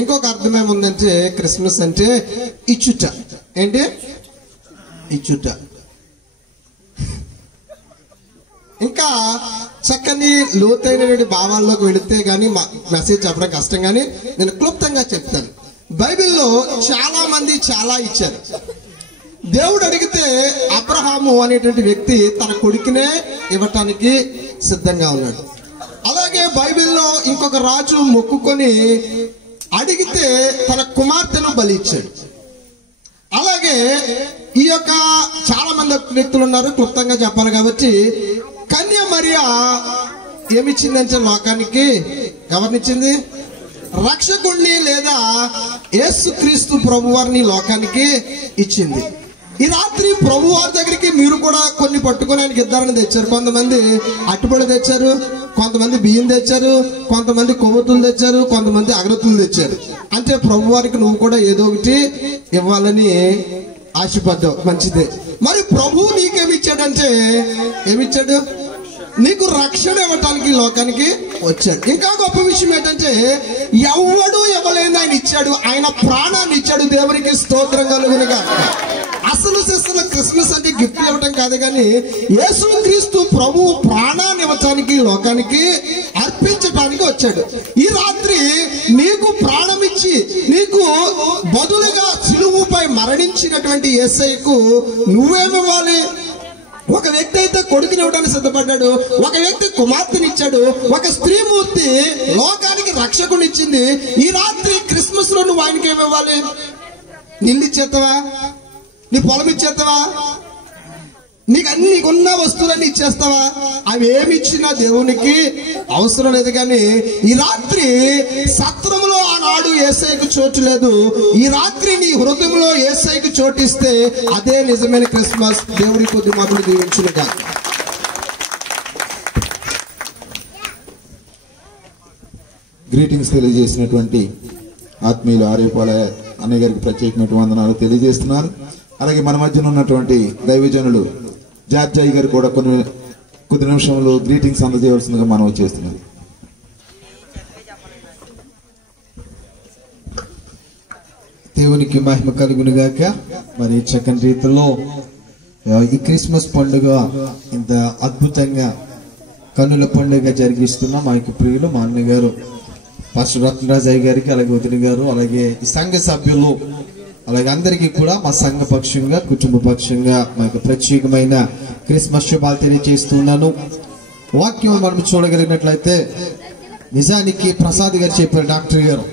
ఇంకొక అర్థం ఏముందంటే క్రిస్మస్ అంటే ఇచ్చుట. ఏంటి? ఇచ్చుట. ఇంకా చక్కని లోతైన భావాల్లోకి వెళితే గానీ మెసేజ్ చెప్పడం కష్టం, కానీ నేను క్లుప్తంగా చెప్తాను. బైబిల్లో చాలా మంది చాలా ఇచ్చారు. దేవుడు అడిగితే అబ్రహాము అనేటువంటి వ్యక్తి తన కొడుకునే ఇవ్వటానికి సిద్ధంగా ఉన్నాడు. అలాగే బైబిల్లో ఇంకొక రాజు మొక్కుకొని అడిగితే తన కుమార్తెను బలి ఇచ్చాడు. అలాగే ఈ యొక్క చాలా మంది వ్యక్తులు ఉన్నారు, క్లుప్తంగా చెప్పాలి కాబట్టి. కన్య మరియా ఏమిచ్చిందంటే లోకానికి, ఎవరినిచ్చింది? రక్షకుణ్ణి లేదా యేసుక్రీస్తు ప్రభువారిని లోకానికి ఇచ్చింది. ఈ రాత్రి ప్రభువారి దగ్గరికి మీరు కూడా కొన్ని పట్టుకొని ఆయనకి ఇద్దారని తెచ్చారు. కొంతమంది అట్టుపడి తెచ్చారు, కొంతమంది బియ్యం తెచ్చారు, కొంతమంది కొవ్వొత్తులు తెచ్చారు, కొంతమంది అగరత్తులు తెచ్చారు. అంటే ప్రభువారికి నువ్వు కూడా ఏదో ఒకటి ఇవ్వాలని ఆశపడ్డావు, మంచిదే. మరి ప్రభువు నీకేమిచ్చాడంటే ఏమిచ్చాడు? నీకు రక్షణ ఇవ్వటానికి లోకానికి వచ్చాడు. ఇంకా గొప్ప విషయం ఏంటంటే ఎవడు ఇవ్వలేని ఆయన ఇచ్చాడు, ఆయన ప్రాణాన్ని ఇచ్చాడు. దేవునికి స్తోత్రం కలుగునుగా. అసలు క్రిస్మస్ అంటే గిఫ్ట్ ఇవ్వటం కాదు, కానీ యేసుక్రీస్తు ప్రభువు ప్రాణాన్ని ఇవ్వటానికి లోకానికి అర్పించడానికి వచ్చాడు. ఈ రాత్రి నీకు ప్రాణం ఇచ్చి నీకు బదులుగా సిలువుపై మరణించి ఇచ్చినటువంటి యేసయ్యకు నువ్వేమివ్వాలి? ఒక వ్యక్తి అయితే కొడుకుని ఇవ్వడానికి సిద్ధపడ్డాడు, ఒక వ్యక్తి కుమార్తెనిచ్చాడు, ఒక స్త్రీమూర్తి లోకానికి రక్షకునిచ్చింది. ఈ రాత్రి క్రిస్మస్ లో నువ్వు ఆయనకి ఏమివ్వాలి? నిల్లు ఇచ్చేస్తావా? నీ పొలం ఇచ్చేస్తావా? నీకున్న వస్తువులన్నీ ఇచ్చేస్తావా? అవి ఏమి ఇచ్చినా దేవునికి అవసరం లేదు. కానీ ఈ రాత్రి సత్రములో ఆనాడు యేసయ్యకు చోటు లేదు. ఈ రాత్రి నీ హృదయంలో యేసయ్యకు చోటిస్తే అదే నిజమైన క్రిస్మస్. దేవుడి కొద్ది మాటలు దీవించునుగా. గ్రీటింగ్స్ తెలియజేసినటువంటి ఆత్మీయులు ఆర్యపాల అన్నయ్య గారికి ప్రత్యేకమైన వందనాలు తెలియజేస్తున్నారు. అలాగే మన మధ్యన ఉన్నటువంటి దైవజనులు జార్జాయి గారు కూడా కొద్ది నిమిషంలో గ్రీటింగ్స్ అందజేయవలసిందిగా మనం చేస్తున్నాం. దేవునికి మహిమ కలుగునుగాక. మరి చక్కని రీతిలో ఈ క్రిస్మస్ పండుగ ఇంత అద్భుతంగా కన్నుల పండుగ జరిగిస్తున్న మా యొక్క ప్రియులు మా అన్న గారు పాస్టర్ రత్నరాజయ్య గారికి, అలాగే వదిన గారు, అలాగే ఈ సంఘ సభ్యులు, అలాగే అందరికీ కూడా మా సంఘ పక్షంగా కుటుంబ పక్షంగా మా యొక్క ప్రత్యేకమైన క్రిస్మస్ శుభాలు తెలియజేస్తున్నాను. వాక్యం మనం చూడగలిగినట్లయితే నిజానికి ప్రసాద్ గారు చెప్పారు, డాక్టర్ గారు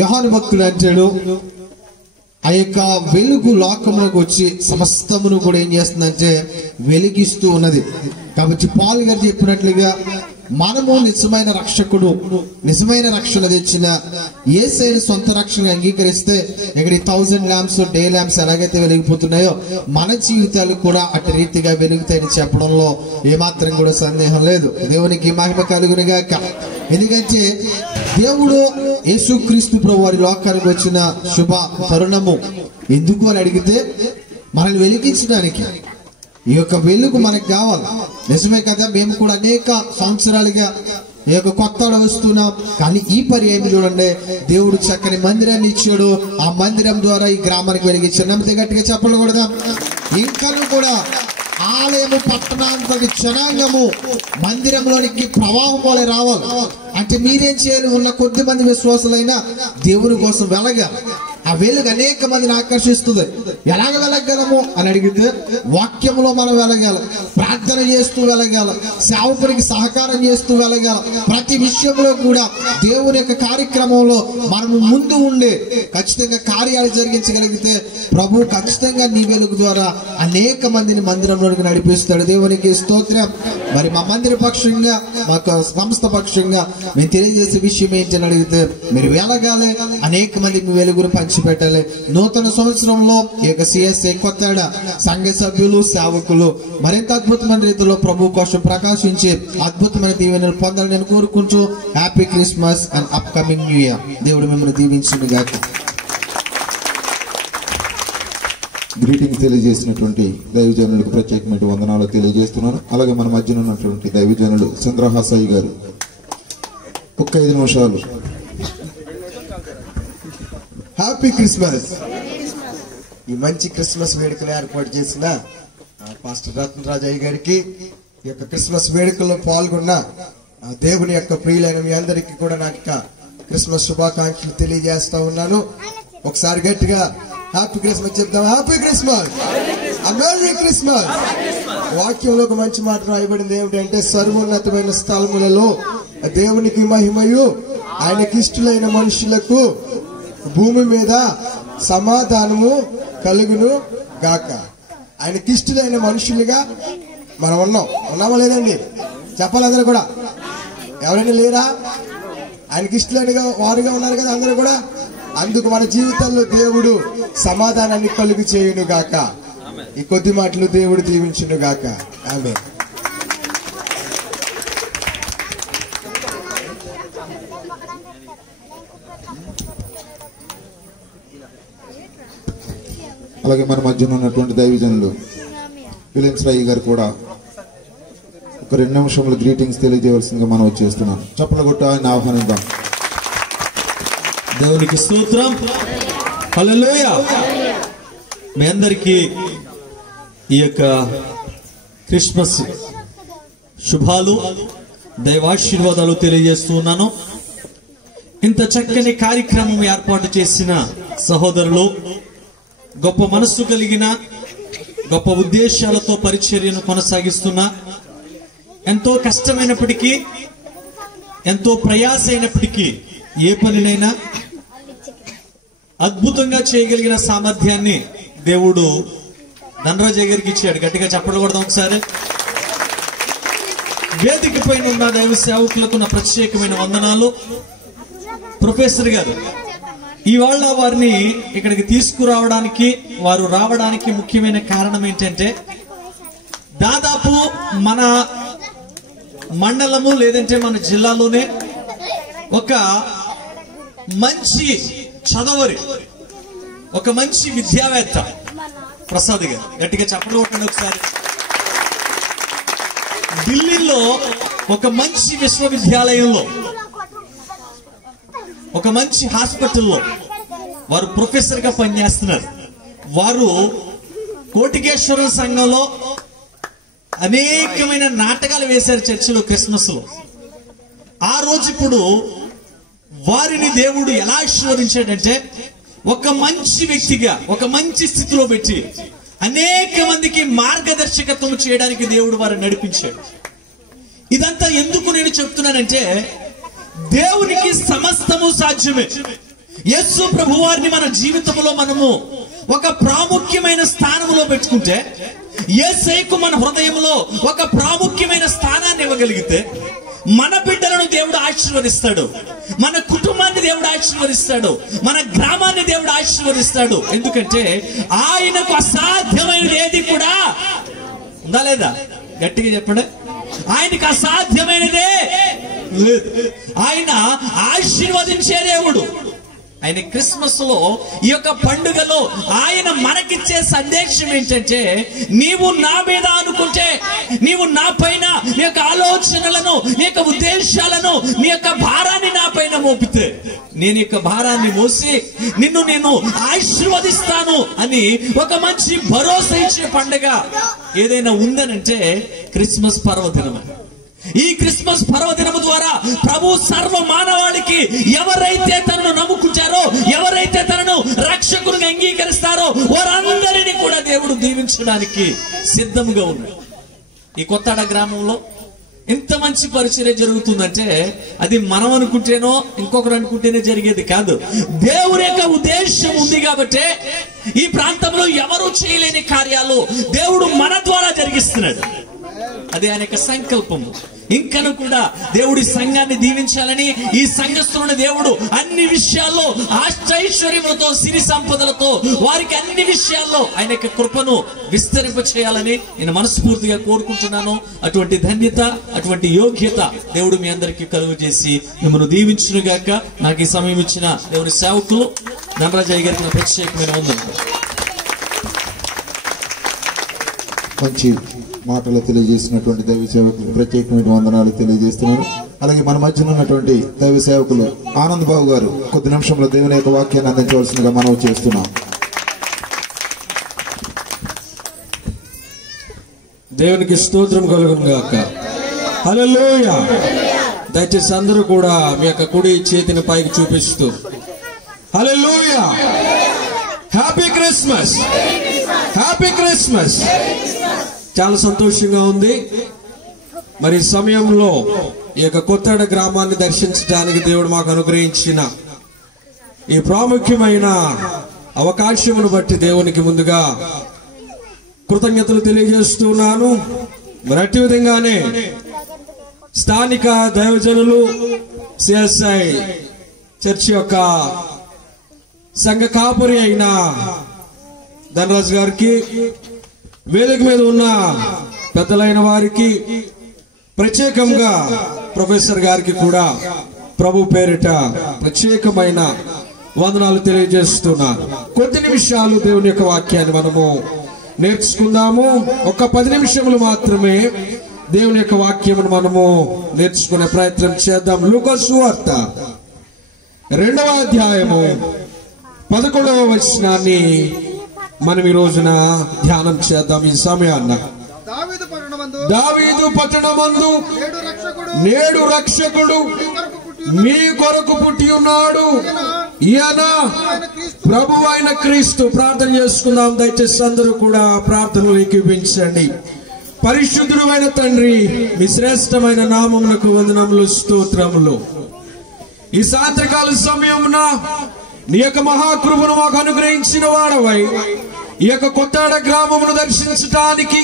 యోహాను భక్తుడు అంటాడు, ఆ యొక్క వెలుగు లోకంలోకి వచ్చి సమస్తమును కూడా ఏం చేస్తుందంటే వెలిగిస్తూ ఉన్నది. కాబట్టి పాల్ గారు చెప్పినట్లుగా మనము నిజమైన రక్షకుడు, నిజమైన రక్షణ తెచ్చిన యేసయ్యను సొంత రక్షణ అంగీకరిస్తే ఇక్కడ 1000 ల్యాంప్స్ డే ల్యాంప్స్ ఎలాగైతే వెలిగిపోతున్నాయో మన జీవితాలు కూడా అటు రీతిగా వెలుగుతాయని చెప్పడంలో ఏమాత్రం కూడా సందేహం లేదు. దేవునికి మహిమ కలుగునుగాక. ఎందుకంటే దేవుడు యేసుక్రీస్తు ప్రభు వారి లోకానికి వచ్చిన శుభ తరుణము ఎందుకు అని అడిగితే మనల్ని వెలిగించడానికి. ఈ యొక్క వెలుగు మనకు కావాలి. నిజమే కదా, మేము కూడా అనేక సంవత్సరాలుగా ఈ యొక్క కొత్త వస్తున్నాం. కానీ ఈ పర్యాయం చూడండి, దేవుడు చక్కని మందిరాన్ని ఇచ్చాడు. ఆ మందిరం ద్వారా ఈ గ్రామానికి వెలిగించాడు. నమ్మితే గట్టిగా చెప్పలు కూడా. ఇంకను కూడా ఆలయము పట్టణాంతటి జనాంగము మందిరంలోనికి ప్రవాహం వలె రావాలి. అంటే మీరేం చేయాలి? ఉన్న కొద్ది మంది విశ్వాసులైనా దేవుని కోసం వెలగాలి. ఆ వెలుగు అనేక మందిని ఆకర్షిస్తుంది. ఎలాగ వెలగలము అని అడిగితే వాక్యంలో మనం వెలగాలి, ప్రార్థన చేస్తూ వెలగాలి, సేవకునికి సహకారం చేస్తూ వెలగాలి. ప్రతి విషయంలో కూడా దేవుని యొక్క కార్యక్రమంలో మనము ముందు ఉండి ఖచ్చితంగా కార్యాలు జరిగించగలిగితే ప్రభు ఖచ్చితంగా నీ వెలుగు ద్వారా అనేక మందిని మందిరంలోకి నడిపిస్తాడు. దేవునికి స్తోత్రం. మరి మా మందిర పక్షంగా, మా సంస్థ పక్షంగా మేము తెలియజేసే విషయం ఏంటని అడిగితే మీరు వెలగాలి, అనేక మంది మీ వెలుగును పంచిపెట్టాలి. నూతన సంవత్సరంలో ఈ యొక్క సిఎస్ఐ కొత్తడ సంఘ సభ్యులు, సేవకులు మరింత అద్భుతమైన రీతిలో ప్రభు కోసం ప్రకాశించి అద్భుతమైన దీవెనలు పొందాలని నేను కోరుకుంటూ happy Christmas and up coming new year. దేవుడు మిమ్మల్ని దీవించును గాక. గ్రీటింగ్స్ తెలియజేసినటువంటి దైవజనులకు ప్రత్యేకమైన వందనాలు తెలియజేస్తున్నారు. అలాగే మన మధ్యన ఉన్నటువంటి దైవజనులు చంద్రహాసాయి గారు ఒక్క 5 నిమిషాలు. Happy Christmas. ఈ మంచి క్రిస్మస్ వేడుకలు ఏర్పాటు చేసిన పాస్టర్ రత్నరాజయ్య గారికి, ఈ యొక్క క్రిస్మస్ వేడుకల్లో పాల్గొన్న దేవుని యొక్క ప్రియులైన మీ అందరికీ కూడా నా యొక్క క్రిస్మస్ శుభాకాంక్షలు తెలియజేస్తా ఉన్నాను. ఒకసారి గట్టిగా హ్యాపీ క్రిస్మస్ చెప్తాం. Happy Christmas, merry Christmas. వాక్యంలో ఒక మంచి మాట రాయబడింది ఏమిటంటే, సర్వోన్నతమైన స్థలములలో దేవునికి మహిమయు ఆయనకి ఇష్టలైన మనుషులకు భూమి మీద సమాధానము కలుగును గాక. ఆయనకి ఇష్టలైన మనుషులుగా మనం ఉన్నామా లేదండి? చెప్పాలి అందరూ కూడా. ఎవరైనా లేరా? ఆయనకి ఇష్టలైన వారుగా ఉన్నారు కదా అందరూ కూడా. అందుకు మన జీవితంలో దేవుడు సమాధానాన్ని కలుగు చేయును గాక. ఈ కొద్ది మాటలు దేవుడు దీవించును గాక. ఆమేన్. అలాగే మన మధ్యన ఉన్నటువంటి దైవజనులు విలియమ్స్ రాయి గారు కూడా ఒక 2 నిమిషములు గ్రీటింగ్స్ తెలియజేయవలసిందిగా మనం చేస్తున్నాం. చప్పలు కొట్టి ఆయన ఆహ్వానిద్దాం. దేవునికి స్తోత్రం. హల్లెలూయా. మీ అందరికీ ఈ యొక్క క్రిస్మస్ శుభాలు, దైవాశీర్వాదాలు తెలియజేస్తున్నాను. ఇంత చక్కని కార్యక్రమం ఏర్పాటు చేసిన సహోదరులు గొప్ప మనస్సు కలిగిన, గొప్ప ఉద్దేశాలతో పరిచర్యను కొనసాగిస్తున్న, ఎంతో కష్టమైనప్పటికీ, ఎంతో ప్రయాస అయినప్పటికీ ఏ పనినైనా అద్భుతంగా చేయగలిగిన సామర్థ్యాన్ని దేవుడు ధనరాజయ్య గారికి ఇచ్చాడు. గట్టిగా చెప్పడం కొడదాం ఒకసారి. వేదిక పైన ఉన్న దైవ సేవకులకు నా ప్రత్యేకమైన వందనాలు. ప్రొఫెసర్ గారు ఇవాళ వారిని ఇక్కడికి తీసుకురావడానికి, వారు రావడానికి ముఖ్యమైన కారణం ఏంటంటే, దాదాపు మన మండలము లేదంటే మన జిల్లాలోనే ఒక మంచి చదవరి, ఒక మంచి విద్యావేత్త ప్రసాద్ గారు. గట్టిగా చెప్పడం ఒకసారి. ఢిల్లీలో ఒక మంచి విశ్వవిద్యాలయంలో, ఒక మంచి హాస్పిటల్లో వారు ప్రొఫెసర్ గా పనిచేస్తున్నారు. వారు కోటికేశ్వరం సంఘంలో అనేకమైన నాటకాలు వేశారు చర్చిలో క్రిస్మస్ లో. ఆ రోజు ఇప్పుడు వారిని దేవుడు ఎలా ఆశీర్వదించాడంటే, ఒక మంచి వ్యక్తిగా, ఒక మంచి స్థితిలో పెట్టి అనేక మందికి మార్గదర్శకత్వం చేయడానికి దేవుడు వారిని నడిపించాడు. ఇదంతా ఎందుకు నేను చెప్తున్నానంటే, దేవునికి సమస్తము సాధ్యమే. యేసు ప్రభు వారిని మన జీవితంలో మనము ఒక ప్రాముఖ్యమైన స్థానంలో పెట్టుకుంటే, యేసయ్యకు మన హృదయంలో ఒక ప్రాముఖ్యమైన స్థానాన్ని ఇవ్వగలిగితే, మన బిడ్డలను దేవుడు ఆశీర్వదిస్తాడు, మన కుటుంబాన్ని దేవుడు ఆశీర్వదిస్తాడు, మన గ్రామాన్ని దేవుడు ఆశీర్వదిస్తాడు. ఎందుకంటే ఆయనకు అసాధ్యమైనది ఏది కూడా ఉందా లేదా? గట్టిగా చెప్పండి. ఆయనకు అసాధ్యమైనదే లేదు. ఆయన ఆశీర్వదించే దేవుడు. ఆయన క్రిస్మస్ లో, ఈ యొక్క పండుగలో ఆయన మనకిచ్చే సందేశం ఏంటంటే, నీవు నా మీద అనుకుంటే, నీవు నా పైన నీ యొక్క ఆలోచనలను, నీ యొక్క ఉద్దేశాలను, నీ యొక్క భారాన్ని నా పైన మోపితే, నేను యొక్క భారాన్ని మోసి నిన్ను నేను ఆశీర్వదిస్తాను అని ఒక మంచి భరోసా ఇచ్చే పండుగ ఏదైనా ఉందనంటే క్రిస్మస్ పర్వదినం. ఈ క్రిస్మస్ పర్వదినము ద్వారా ప్రభు సర్వ మానవాళికి ఎవరైతే తనను నమ్ముకుంటారో, ఎవరైతే తనను రక్షకునిగా అంగీకరిస్తారో వారందరినీ కూడా దేవుడు దీవించడానికి సిద్ధంగా ఉన్నాడు. ఈ కొత్తాడ గ్రామంలో ఇంత మంచి పరిచర్య జరుగుతుందంటే అది మనం అనుకుంటేనో ఇంకొకరు అనుకుంటేనే జరిగేది కాదు. దేవుని యొక్క ఉద్దేశం ఉంది కాబట్టి ఈ ప్రాంతంలో ఎవరు చేయలేని కార్యాలు దేవుడు మన ద్వారా జరిగిస్తున్నాడు. అది ఆయన యొక్క సంకల్పము. ఇంకను కూడా దేవుడి సంఘాన్ని దీవించాలని, ఈ సంఘస్థులను దేవుడు అన్ని విషయాల్లో అష్టైశ్వర్యములతో, సిరి సంపదలతో, వారికి అన్ని విషయాల్లో ఆయన యొక్క కృపను విస్తరింప చేయాలని నేను మనస్ఫూర్తిగా కోరుకుంటున్నాను. అటువంటి ధన్యత, అటువంటి యోగ్యత దేవుడు మీ అందరికీ కలుగు చేసి మిమ్మల్ని దీవించును గాక. నాకు ఈ సమయం ఇచ్చిన దేవుని సేవకులు ధనరాజయ్య గారికి ప్రత్యేకమైన వందనాలు. మంచి మాటలు తెలియజేసినటువంటి దైవ సేవకులు ప్రత్యేకమైన వందనాలు తెలియజేస్తున్నాను. అలాగే మన మధ్యన ఉన్నటువంటి దైవ సేవకులు ఆనంద్ బాబు గారు కొద్ది నిమిషంలో దేవుని యొక్క వాక్యాన్ని అందించవలసిందిగా మనం చేస్తున్నాం. దేవునికి స్తోత్రం కలుగును గాక. హల్లెలూయా. దయచేసి అందరూ కూడా మీ యొక్క కుడి చేతిని పైకి చూపిస్తూ హల్లెలూయా, హ్యాపీ క్రిస్మస్, హ్యాపీ క్రిస్మస్. చాలా సంతోషంగా ఉంది. మరి సమయంలో ఈ యొక్క కొత్తడ గ్రామాన్ని దర్శించడానికి దేవుడు మాకు అనుగ్రహించిన ఈ ప్రాముఖ్యమైన అవకాశమును బట్టి దేవునికి ముందుగా కృతజ్ఞతలు తెలియజేస్తున్నాను. మరి అట్టి విధంగానే స్థానిక దైవజనులు, సిఎస్ఐ చర్చి యొక్క సంఘ కాపురి అయిన ధనరాజు గారికి, వేదిక మీద ఉన్న పెద్దలైన వారికి, ప్రత్యేకంగా ప్రొఫెసర్ గారికి కూడా ప్రభు పేరిట ప్రత్యేకమైన వందనాలు తెలియజేస్తున్నాను. కొద్ది నిమిషాలు దేవుని యొక్క వాక్యాన్ని మనము నేర్చుకుందాము. ఒక 10 నిమిషములు మాత్రమే దేవుని యొక్క వాక్యమును మనము నేర్చుకునే ప్రయత్నం చేద్దాం. లూకా సువార్త 2వ అధ్యాయము 11వ వచనాన్ని మనం ఈ రోజున ధ్యానం చేద్దాం. ఈ సమయాన్న దావీదు పట్టణమందు నేడు రక్షకుడు మీ కొరకు పుట్టి ఉన్నాడు, ఈయన ప్రభు అయిన క్రీస్తు. ప్రార్థన చేసుకుందాం. దయచేసి అందరూ కూడా ప్రార్థనలు ఏకీభవించండి. పరిశుద్ధుడు అయిన తండ్రి, మీ శ్రేష్టమైన నామమునకు వందనములు, స్తోత్రములు. ఈ సాయంత్రకాల సమయమున నీ యొక్క మహాకృపను మాకు అనుగ్రహించిన వాడవై ఈ యొక్క కొత్తాడ గ్రామమును దర్శించటానికి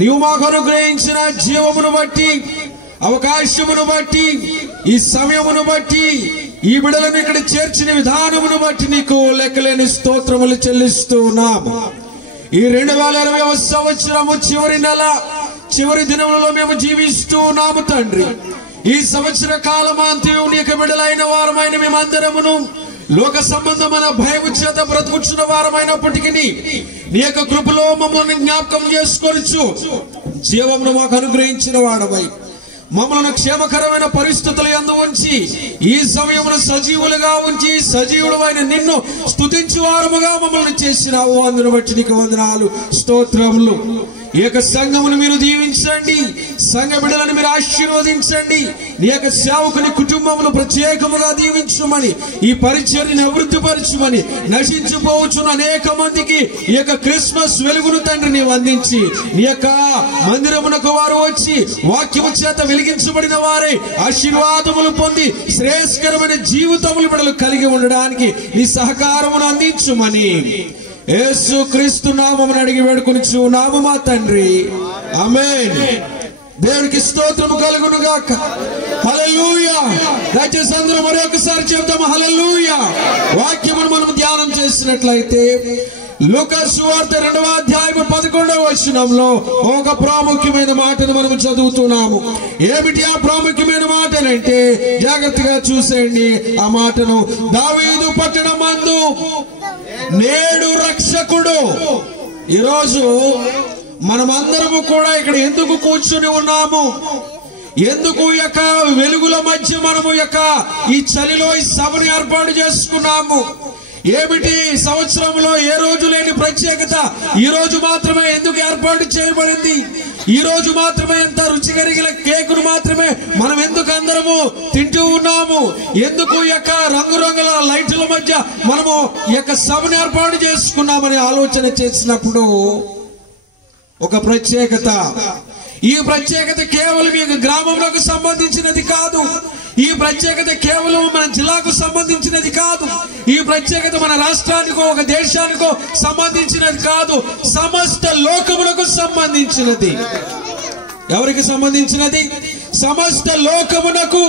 నీవు మాకు అనుగ్రహించిన జీవమును బట్టి, అవకాశమును బట్టి, ఈ సమయమును బట్టి, ఈ బిడలను ఇక్కడ చేర్చిన విధానమును బట్టి నీకు లెక్కలేని స్తోత్రములు చెల్లిస్తూ ఉన్నాము. ఈ 2020వ సంవత్సరము చివరి నెల, చివరి దినములలో మేము జీవిస్తూ ఉన్నాము తండ్రి. ఈ సంవత్సర కాలమాంతయు నీ యొక్క బిడలైన వారమైన మేమందరమును లోక సంబంధమైన భయము చేత బ్రతుకుచున్న వారమైనప్పటికీ నీ యొక్క కృపలో మమ్మల్ని జ్ఞాపకం చేసుకొనుచు జీవమును మాకు అనుగ్రహించిన వాడవై మమ్మల్ని క్షేమకరమైన పరిస్థితుల యందు ఉంచి ఈ సమయమున సజీవులుగా ఉంచి సజీవుడైన నిన్ను స్తుతించు వారముగా మమ్మల్ని చేసినావు. అందును బట్టి నీకు వందనాలు, స్తోత్రములు. ఈ యొక్క సంఘమును మీరు దీవించండి, సంఘ బిడ్డలను మీరు ఆశీర్వదించండి. నీ యొక్క సేవకుని కుటుంబమును ప్రత్యేకముగా దీవించమని, ఈ పరిచర్యను అభివృద్ధిపరచమని, నశించిపోవచ్చున్న అనేక మందికి ఈ యొక్క క్రిస్మస్ వెలుగును తండ్రి నీవు అందించి, నీ యొక్క మందిరమునకు వారు వచ్చి వాక్యము చేత వెలిగించబడిన వారే ఆశీర్వాదములు పొంది శ్రేయస్కరమైన జీవితములు బిడ్డలు కలిగి ఉండడానికి నీ సహకారమును అందించుమని యేసు క్రీస్తు నామమును అడిగి వేడుకొనిచు నామ మా తండ్రి, ఆమేన్. దేవునికి స్తోత్రము కలుగును గాక. హల్లెలూయా. దయచేసి అందరూ మరొకసారి చెప్తాము హల్లెలూయా. వాక్యమును మనం ధ్యానం చేసినట్లయితే లూకా సువార్త 2వ అధ్యాయము 11వ వచనంలో ఒక ప్రాముఖ్యమైన మాటను మనం చదువుతున్నాము. ఏమిటి ఆ ప్రాముఖ్యమైన మాటలంటే జాగ్రత్తగా చూసేయండి ఆ మాటను. దావీదు పట్టణమందు నేడు రక్షకుడు. ఈరోజు మనమందరము కూడా ఇక్కడ ఎందుకు కూర్చుని ఉన్నాము? ఎందుకు ఈ యొక్క వెలుగుల మధ్య మనము ఈ చలిలో ఈ సభను ఏర్పాటు చేసుకున్నాము? ఏమిటి సంవత్సరంలో ఏ రోజు లేని ప్రత్యేకత ఈ రోజు మాత్రమే ఎందుకు ఏర్పాటు చేయబడింది? ఈ రోజు మాత్రమే ఎంత రుచికరిగిన కేకును మాత్రమే మనం ఎందుకు అందరము తింటూ ఉన్నాము? ఎందుకు ఈ యొక్క రంగురంగుల లైట్ల మధ్య మనము ఈ యొక్క సభను ఏర్పాటు చేసుకున్నామని ఆలోచన చేసినప్పుడు ఒక ప్రత్యేకత. ఈ ప్రత్యేకత కేవలం ఈ గ్రామంలోకి సంబంధించినది కాదు. ఈ ప్రత్యేకత కేవలం మన జిల్లాకు సంబంధించినది కాదు. ఈ ప్రత్యేకత మన రాష్ట్రానికో ఒక దేశానికో సంబంధించినది కాదు. సమస్త లోకములకు సంబంధించినది. ఎవరికి సంబంధించినది? సమస్త లోకమునకు.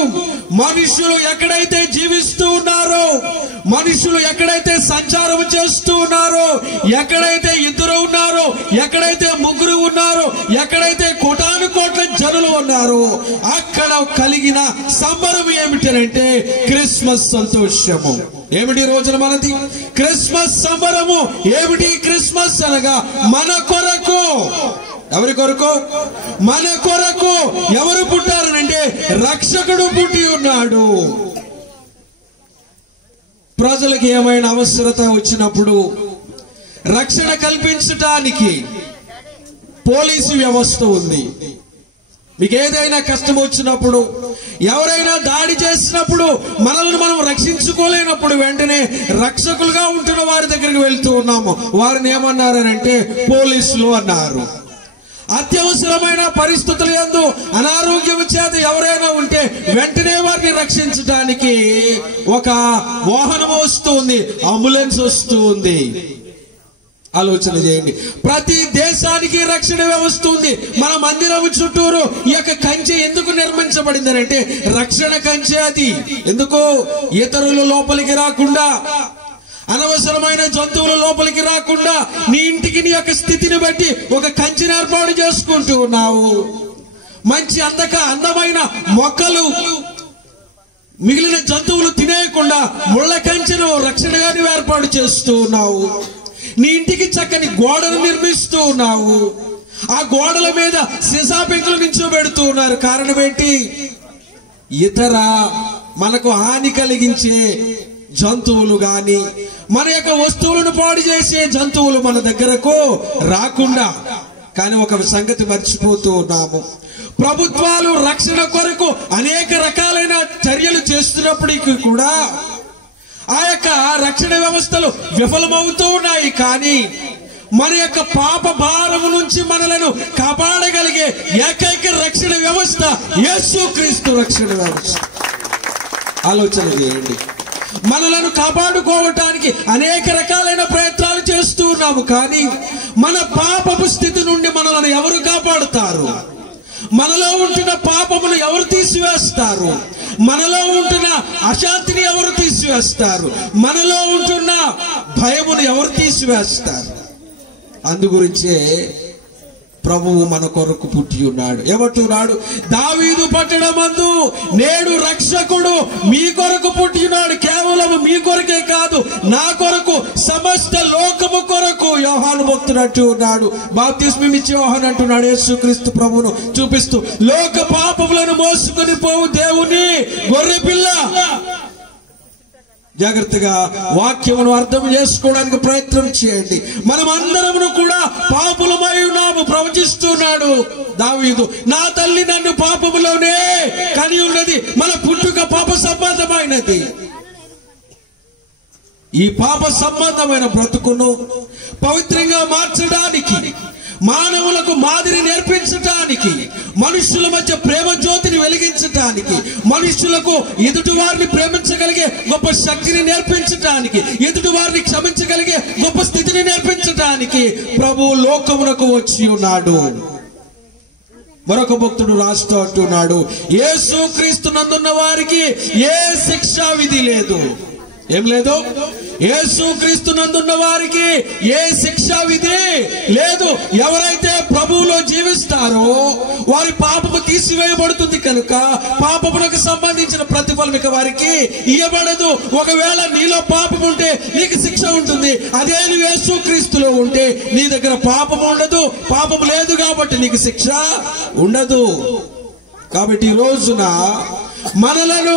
మనుషులు ఎక్కడైతే జీవిస్తూ ఉన్నారో, మనుషులు ఎక్కడైతే సంచారం చేస్తూ ఉన్నారో, ఎక్కడైతే ఇద్దరు ఉన్నారో, ఎక్కడైతే ముగ్గురు ఉన్నారో, ఎక్కడైతే కోటాను కోట్ల జనులు ఉన్నారో అక్కడ కలిగిన సంబరం ఏమిటంటే క్రిస్మస్ సంతోషము. ఏమిటి రోజున మనది? క్రిస్మస్ సంబరము. ఏమిటి క్రిస్మస్ అనగా మన కొరకు. ఎవరి కొరకు? మన కొరకు. ఎవరు పుట్టారనంటే రక్షకుడు పుట్టి ఉన్నాడు. ప్రజలకు ఏమైనా అవసరత వచ్చినప్పుడు రక్షణ కల్పించటానికి పోలీసు వ్యవస్థ ఉంది. మీకు ఏదైనా కష్టం వచ్చినప్పుడు, ఎవరైనా దాడి చేసినప్పుడు, మనల్ని మనం రక్షించుకోలేనప్పుడు వెంటనే రక్షకులుగా ఉంటున్న వారి దగ్గరికి వెళ్తూ ఉన్నాము. వారిని ఏమన్నారనంటే పోలీసులు అన్నారు. అత్యవసరమైన పరిస్థితుల యందు అనారోగ్యం చేత ఎవరైనా ఉంటే వెంటనే వారిని రక్షించడానికి ఒక వాహనం వస్తుంది, అంబులెన్స్ వస్తుంది. ఆలోచన చేయండి. ప్రతి దేశానికి రక్షణ వ్యవస్థ ఉంది. మన మందిరం చుట్టూరు ఈ యొక్క కంచె ఎందుకు నిర్మించబడింది అంటే రక్షణ కంచె. అది ఎందుకు? ఇతరులు లోపలికి రాకుండా, అనవసరమైన జంతువులు లోపలికి రాకుండా, నీ ఇంటికి నీ యొక్క స్థితిని బట్టి ఒక కంచెను ఏర్పాటు చేసుకుంటూ ఉన్నావు. మంచి అందమైన మొక్కలు మిగిలిన జంతువులు తినేయకుండా ముళ్ళ కంచెను రక్షణగా ఏర్పాటు చేస్తూ ఉన్నావు. నీ ఇంటికి చక్కని గోడను నిర్మిస్తూ ఉన్నావు. ఆ గోడల మీద సీసా పెంకులు నించోబెడుతూ ఉన్నారు. కారణం ఏంటి? ఇతర మనకు హాని కలిగించే జంతువులు గాని, మన యొక్క వస్తువులను పాడు చేసే జంతువులు మన దగ్గరకు రాకుండా. కానీ ఒక సంగతి మర్చిపోతూ ఉన్నాము. ప్రభుత్వాలు రక్షణ కొరకు అనేక రకాలైన చర్యలు చేస్తున్నప్పటికీ కూడా ఆ యొక్క రక్షణ వ్యవస్థలు విఫలమవుతూ ఉన్నాయి. కానీ మన యొక్క పాప భారము నుంచి మనలను కాపాడగలిగే ఏకైక రక్షణ వ్యవస్థ యేసుక్రీస్తు రక్షణ వ్యవస్థ. ఆలోచన చేయండి. మనలను కాపాడుకోవటానికి అనేక రకాలైన ప్రయత్నాలు చేస్తూ ఉన్నాము. కానీ మన పాపపు స్థితి నుండి మనలను ఎవరు కాపాడుతారు? మనలో ఉంటున్న పాపమును ఎవరు తీసివేస్తారు? మనలో ఉంటున్న అశాంతిని ఎవరు తీసివేస్తారు? మనలో ఉంటున్న భయమును ఎవరు తీసివేస్తారు? అందుగురించే ప్రభువు మన కొరకు పుట్టి ఉన్నాడు. ఏమంటున్నాడు? దావీదు పట్టణమందు నేడు రక్షకుడు మీ కొరకు పుట్టి ఉన్నాడు. కేవలం మీ కొరకే కాదు, నా కొరకు, సమస్త లోకము కొరకు. యోహాను భక్తుడు అంటూ ఉన్నాడు. బాప్తిస్మం ఇచ్చే యోహాను అంటున్నాడు యేసుక్రీస్తు ప్రభువును చూపిస్తూ, లోక పాపములను మోసుకొని పోవు దేవుని గొర్రె పిల్ల. జాగ్రత్తగా వాక్యమును అర్థం చేసుకోవడానికి ప్రయత్నం చేయండి. మనం అందరమును కూడా పాపులమై ఉన్నాము. ప్రవచిస్తున్నాడు దావీదు, నా తల్లి నన్ను పాపములోనే కని ఉన్నది, మన పుట్టుక పాప సంబంధమైనది. ఈ పాప సంబంధమైన బ్రతుకును పవిత్రంగా మార్చడానికి, మానవులకు మాదిరి నేర్పించటానికి, మనుషుల మధ్య ప్రేమ జ్యోతిని వెలిగించటానికి, మనుషులకు ఎదుటి వారిని ప్రేమించగలిగే గొప్ప శక్తిని నేర్పించటానికి, ఎదుటి వారిని క్షమించగలిగే గొప్ప స్థితిని నేర్పించటానికి ప్రభువు లోకమునకు వచ్చి ఉన్నాడు. మరొక భక్తుడు రాస్తూ అంటున్నాడు, యేసుక్రీస్తు నందున్న వారికి ఏ శిక్షా విధి లేదు. ఏం లేదు? యేసుక్రీస్తు నందున్న వారికి ఏ శిక్షా విధి లేదు. ఎవరైతే ప్రభువులో జీవిస్తారో వారి పాపము తీసివేయబడుతుంది కనుక పాపమునకు సంబంధించిన ప్రతిఫలం ఇక వారికి ఇవ్వబడదు. ఒకవేళ నీలో పాపం ఉంటే నీకు శిక్ష ఉంటుంది. అదే నువ్వు యేసుక్రీస్తులో ఉంటే నీ దగ్గర పాపం ఉండదు. పాపం లేదు కాబట్టి నీకు శిక్ష ఉండదు. కాబట్టి ఈ రోజున మనలను,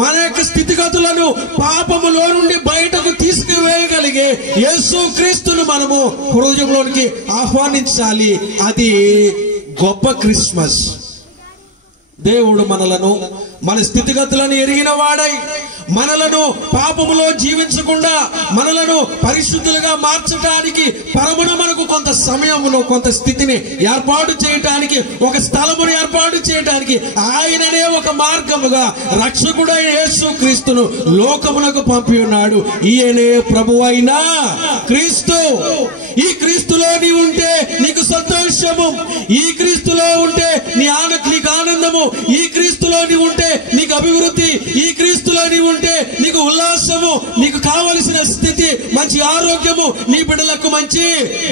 మన యొక్క స్థితిగతులను పాపములో నుండి బయటకు తీసుకువేయగలిగే యేసుక్రీస్తును మనము హృదయంలోనికి ఆహ్వానించాలి. అది గొప్ప క్రిస్మస్. దేవుడు మనలను, మన స్థితిగతులను ఎరిగిన వాడై మనలను పాపములో జీవించకుండా మనలను పరిశుద్ధులుగా మార్చడానికి పరమున మనకు కొంత సమయమును, కొంత స్థితిని ఏర్పాటు చేయటానికి, ఒక స్థలమును ఏర్పాటు చేయటానికి ఆయననే ఒక మార్గముగా రక్షకుడైన యేసుక్రీస్తును లోకమునకు పంపి ఉన్నాడు. ఈయనే ప్రభువైన క్రీస్తు. ఈ క్రీస్తులో నీ ఉంటే నీకు సంతోషము, ఈ క్రీస్తులో ఉంటే నీకు ఆనందము, ఈ క్రీస్తులో నీ ఉంటే నీకు అభివృద్ధి, ఈ క్రీస్తులో నీ ఉంటే నీకు ఉల్లాసము, నీకు కావలసిన స్థితి, మంచి ఆరోగ్యము, నీ బిడ్డలకు మంచి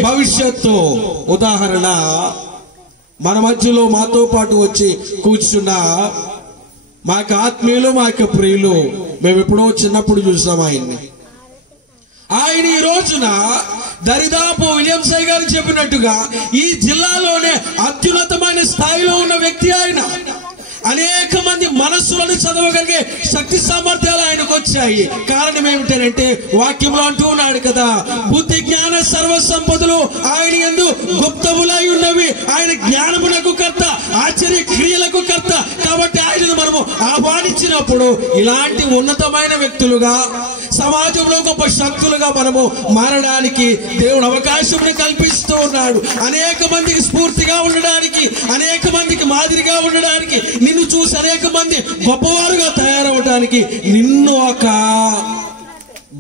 భవిష్యత్తు. ఉదాహరణ, మన మధ్యలో మాతో పాటు వచ్చి కూర్చున్న మా యొక్క ఆత్మీయులు, మా యొక్క ప్రియులు, మేము ఎప్పుడో చిన్నప్పుడు చూసాం ఆయన్ని. ఆయన ఈ రోజున దరిదాపు విలియంసై గారు చెప్పినట్టుగా ఈ జిల్లాలోనే అత్యున్నతమైన స్థాయిలో ఉన్న వ్యక్తి ఆయన. అనేక మంది మనస్సులను చదవగలిగే శక్తి సామర్థ్యాలు ఆయనకు వచ్చాయి. కారణం ఏమిటంటే వాక్యంలో అంటూ ఉన్నాడు కదా, బుద్ధి జ్ఞాన సర్వ సంపదలు ఆయన యందు గుప్తములై ఉన్నవి. ఆయన జ్ఞానమునకు కర్త, ఆశ్చర్య క్రియలకు కర్త. కాబట్టి ఆయనను మనము ఆహ్వానించినప్పుడు ఇలాంటి ఉన్నతమైన వ్యక్తులుగా, సమాజంలో గొప్ప శక్తులుగా మనము మారడానికి దేవుడు అవకాశం కల్పిస్తూ ఉన్నాడు. అనేక మందికి స్ఫూర్తిగా ఉండడానికి, అనేక మందికి మాదిరిగా ఉండడానికి, నిన్ను చూసి అనేక మంది గొప్పవారుగా తయారవడానికి నిన్ను ఒక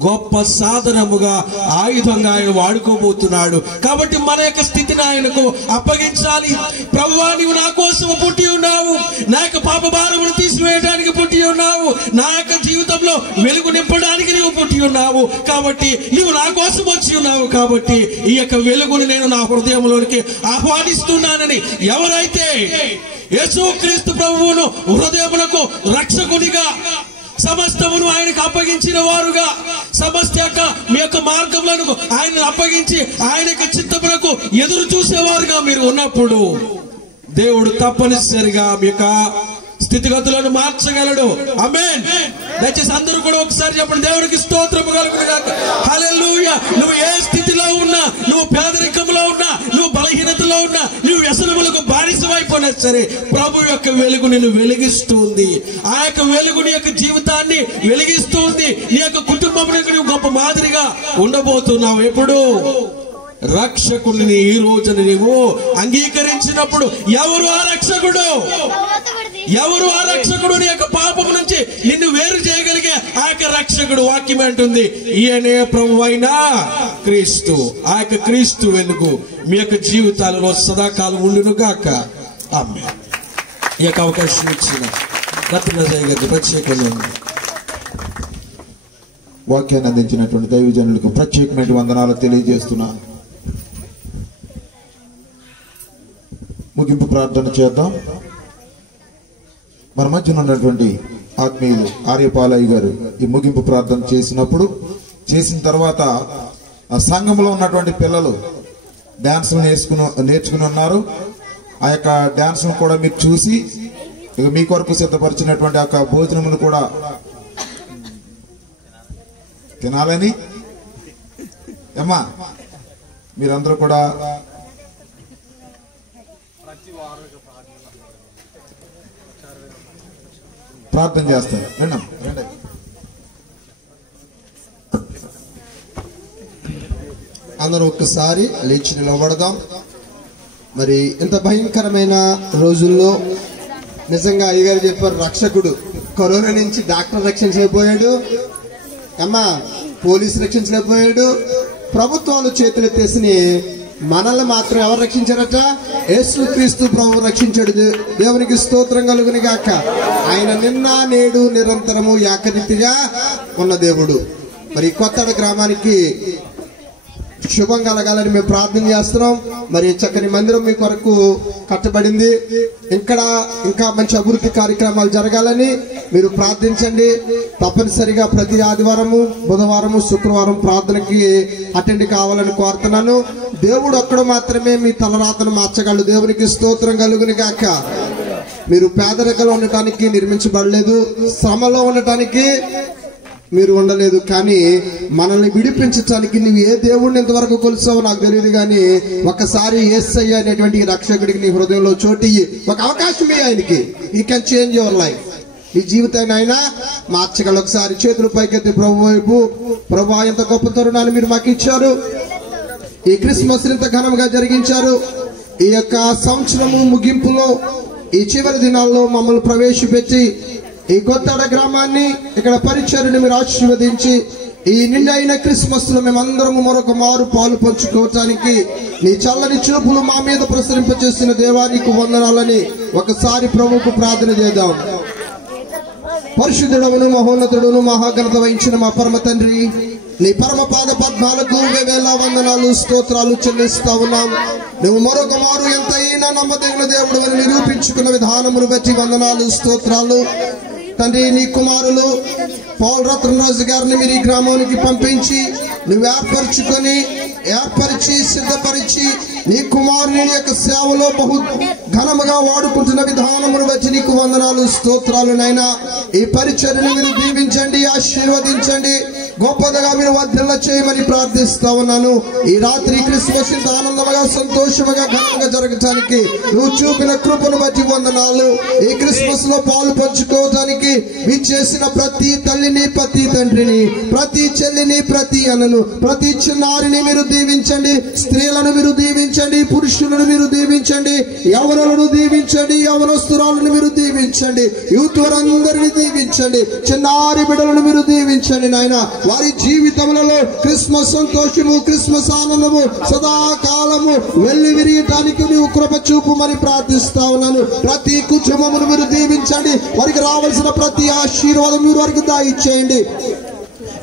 గొప్ప సాధనముగా, ఆయుధంగా ఆయన వాడుకోబోతున్నాడు. కాబట్టి మన యొక్క స్థితిని ఆయనకు అప్పగించాలి. ప్రభువా, నీవు నా కోసం పుట్టి ఉన్నావు, నా యొక్క పాప భారమును తీసివేయడానికి పుట్టి ఉన్నావు, నా యొక్క జీవితంలో వెలుగు నింపడానికి నీవు పుట్టి ఉన్నావు. కాబట్టి నీవు నా కోసం వచ్చి ఉన్నావు. కాబట్టి ఈ యొక్క వెలుగుని నేను నా హృదయంలోనికి ఆహ్వానిస్తున్నానని ఎవరైతే యేసుక్రీస్తు ప్రభువును హృదయమునకు రక్షకునిగా, సమస్తమును ఆయనకు అప్పగించిన వారుగా, సమస్త యొక్క మీ యొక్క మార్గములను ఆయన అప్పగించి ఆయన యొక్క చిత్తమునకు ఎదురు చూసేవారుగా మీరు ఉన్నప్పుడు దేవుడు తప్పనిసరిగా మీ యొక్క స్థితిగతులను మార్చగలడు. ఆమేన్. దయచేసి అందరూ కూడా ఒకసారి చెప్పండి, దేవునికి స్తోత్రము కలుగును గాక. హల్లెలూయా. నువ్వు ఏ స్థితిలో ఉన్నా, నువ్వు పేదరికంలో ఉన్నా, నువ్వు బలహీనతలో ఉన్నా, నువ్వు వ్యసనములకు బానిసమైపోయినా సరే ప్రభు యొక్క వెలుగు నిన్ను వెలిగిస్తూ ఉంది. ఆ యొక్క వెలుగు నీ యొక్క జీవితాన్ని వెలిగిస్తూ ఉంది. నీ యొక్క కుటుంబంలో నువ్వు గొప్ప మాదిరిగా ఉండబోతున్నావు. ఎప్పుడు రక్షకుడిని ఈ రోజున నీవు అంగీకరించినప్పుడు ఎవరు ఆ రక్షకుడు? ఎవరు ఆ రక్షకుడు? నీ యొక్క పాపం నుంచి నిన్ను వేరు చేయగలిగే ఆ యొక్క రక్షకుడు వాక్యం అంటుంది, ఈయనే ప్రభువైన క్రీస్తు. ఆ యొక్క క్రీస్తు వెలుగు మీ యొక్క జీవితాలలో సదాకాలం ఉండును గాక. ఆమేన్. ఈ యొక్క అవకాశం ఇచ్చిన రత్నజయ్ గారికి ప్రత్యేకంగా ఉంది. వాక్యాన్ని అందించినటువంటి దైవజనులకు ప్రత్యేకమైన వందనాలు తెలియజేస్తున్నాను. ముగింపు ప్రార్థన చేద్దాం. మన మధ్యన ఉన్నటువంటి ఆత్మీయులు ఆర్యపాలయ్య గారు ఈ ముగింపు ప్రార్థన చేసిన తర్వాత ఆ సంఘంలో ఉన్నటువంటి పిల్లలు డాన్సులు నేర్చుకుని ఉన్నారు. ఆ యొక్క డాన్సును కూడా మీరు చూసి ఇక మీ కొరకు సిద్ధపరిచినటువంటి ఆ భోజనమును కూడా తినాలని అమ్మా మీరందరూ కూడా ప్రార్థన చేస్తారు. రండి. అందరూ ఒక్కసారి లేచి నిలబడదాం. మరి ఇంత భయంకరమైన రోజుల్లో నిజంగా అయ్యగారు చెప్పారు, రక్షకుడు కరోనా నుంచి డాక్టర్ రక్షించలేకపోయాడు, అమ్మా పోలీసు రక్షించలేకపోయాడు, ప్రభుత్వాలు చేతులెత్తేసి మనల్ని మాత్రం ఎవరు రక్షించారట? యేసుక్రీస్తు ప్రభు రక్షించాడు. దేవునికి స్తోత్రం కలుగును గాక. ఆయన నిన్న నేడు నిరంతరము ఏకరీతిగా ఉన్న దేవుడు. మరి కొత్తడ గ్రామానికి శుభం కలగాలని మేము ప్రార్థన చేస్తున్నాం. మరి చక్కని మందిరం మీ కొరకు కట్టబడింది. ఇంకా మంచి అభివృద్ధి కార్యక్రమాలు జరగాలని మీరు ప్రార్థించండి. తప్పనిసరిగా ప్రతి ఆదివారము, బుధవారము, శుక్రవారం ప్రార్థనకి అటెండ్ కావాలని కోరుతున్నాను. దేవుడు ఒక్కడు మాత్రమే మీ తలరాతను మార్చగలడు. దేవునికి స్తోత్రం కలుగును గాక. మీరు పేదరికలో ఉండటానికి నిర్మించబడలేదు, శ్రమలో ఉండటానికి మీరు ఉండలేదు. కానీ మనల్ని విడిపించడానికి నువ్వు ఏ దేవుడిని ఇంతవరకు కొలుసావో నాకు తెలియదు, కానీ ఒకసారి యేసయ్య అనేటువంటి రక్షకుడికి నీ హృదయంలో చోటు ఇయ్యి. ఒక అవకాశం ఆయనకి. ఈ కెన్ చేంజ్ యువర్ లైఫ్. ఈ జీవితాన్ని ఆయన మార్చగలరు. ఒకసారి చేతులు పైకెత్తి ప్రభు వైపు, ప్రభు ఎంత గొప్ప తరుణాన్ని మీరు మాకు ఇచ్చారు. ఈ క్రిస్మస్ ఇంత ఘనంగా జరిగించారు. ఈ యొక్క సంవత్సరము ముగింపులో ఈ చివరి దినాల్లో మమ్మల్ని ప్రవేశపెట్టి ఈ కొత్తడ గ్రామాన్ని ఇక్కడ పరిచర్యను మీరు ఆశీర్వదించి ఈ నిండైన క్రిస్మస్ లో మేమందరము మరొక మారు పాలు పంచుకోవటానికి నీ చల్లని చూపులు మా మీద ప్రసరింపచేసిన దేవానికి వందనాలని ఒకసారి ప్రభువుకు ప్రార్థన చేద్దాం. పరిశుద్ధుడవును మహోన్నతుడును మహాఘనత వహించిన మా పరమ తండ్రి, నీ పరమ పాద పద్మాలకు వేవేల వందనాలు స్తోత్రాలు చెల్లిస్తా ఉన్నాం. నువ్వు మరొక మారు ఎంతైనా నమ్మదగిన దేవుడు అని నిరూపించుకున్న విధానమును బట్టి వందనాలు స్తోత్రాలు. తండ్రి, నీ కుమారులు పౌల్ రత్నరాజు గారిని మీరు ఈ గ్రామానికి పంపించి నువ్వు ఏర్పరిచి సిద్ధపరిచి నీ కుమారుని యొక్క సేవలో బహు ఘనముగా వాడుకుంటున్న విధానమును బట్టి నీకు వందనాలు స్తోత్రాలు. నైనా ఈ పరిచర్యను మీరు దీవించండి, ఆశీర్వదించండి, గొప్పదిగా మీరు వర్ధిల్ల చేయమని ప్రార్థిస్తా ఉన్నాను. ఈ రాత్రి క్రిస్మస్ ఇంత ఆనందముగా సంతోషముగా ఘనంగా జరగటానికి నువ్వు చూపిన కృపను బట్టి వందనాలు. ఈ క్రిస్మస్ లో పాలు పంచుకోవడానికి మీరు చేసిన ప్రతి తల్లిని, ప్రతి తండ్రిని, ప్రతి చెల్లిని, ప్రతి అన్నను, ప్రతి చిన్నారిని మీరు దీవించండి. స్త్రీలను మీరు దీవించండి, పురుషులను మీరు దీవించండి, యవనులను దీవించండి, యవనస్తురాలను మీరు దీవించండి, యూత్ వారందరినీ దీవించండి, చిన్నారి బిడ్డలను మీరు దీవించండి. నాయన వారి జీవితములలో క్రిస్మస్ సంతోషము, క్రిస్మస్ ఆనందము సదాకాలము వెళ్లి విరియటానికి నీవు కృప చూపుమని ప్రార్థిస్తా ఉన్నాను. ప్రతి కుటుంబమును మీరు దీవించండి. వారికి రావాల్సిన ప్రతి ఆశీర్వాదం మీరు వారికి దాయిచ్చేయండి.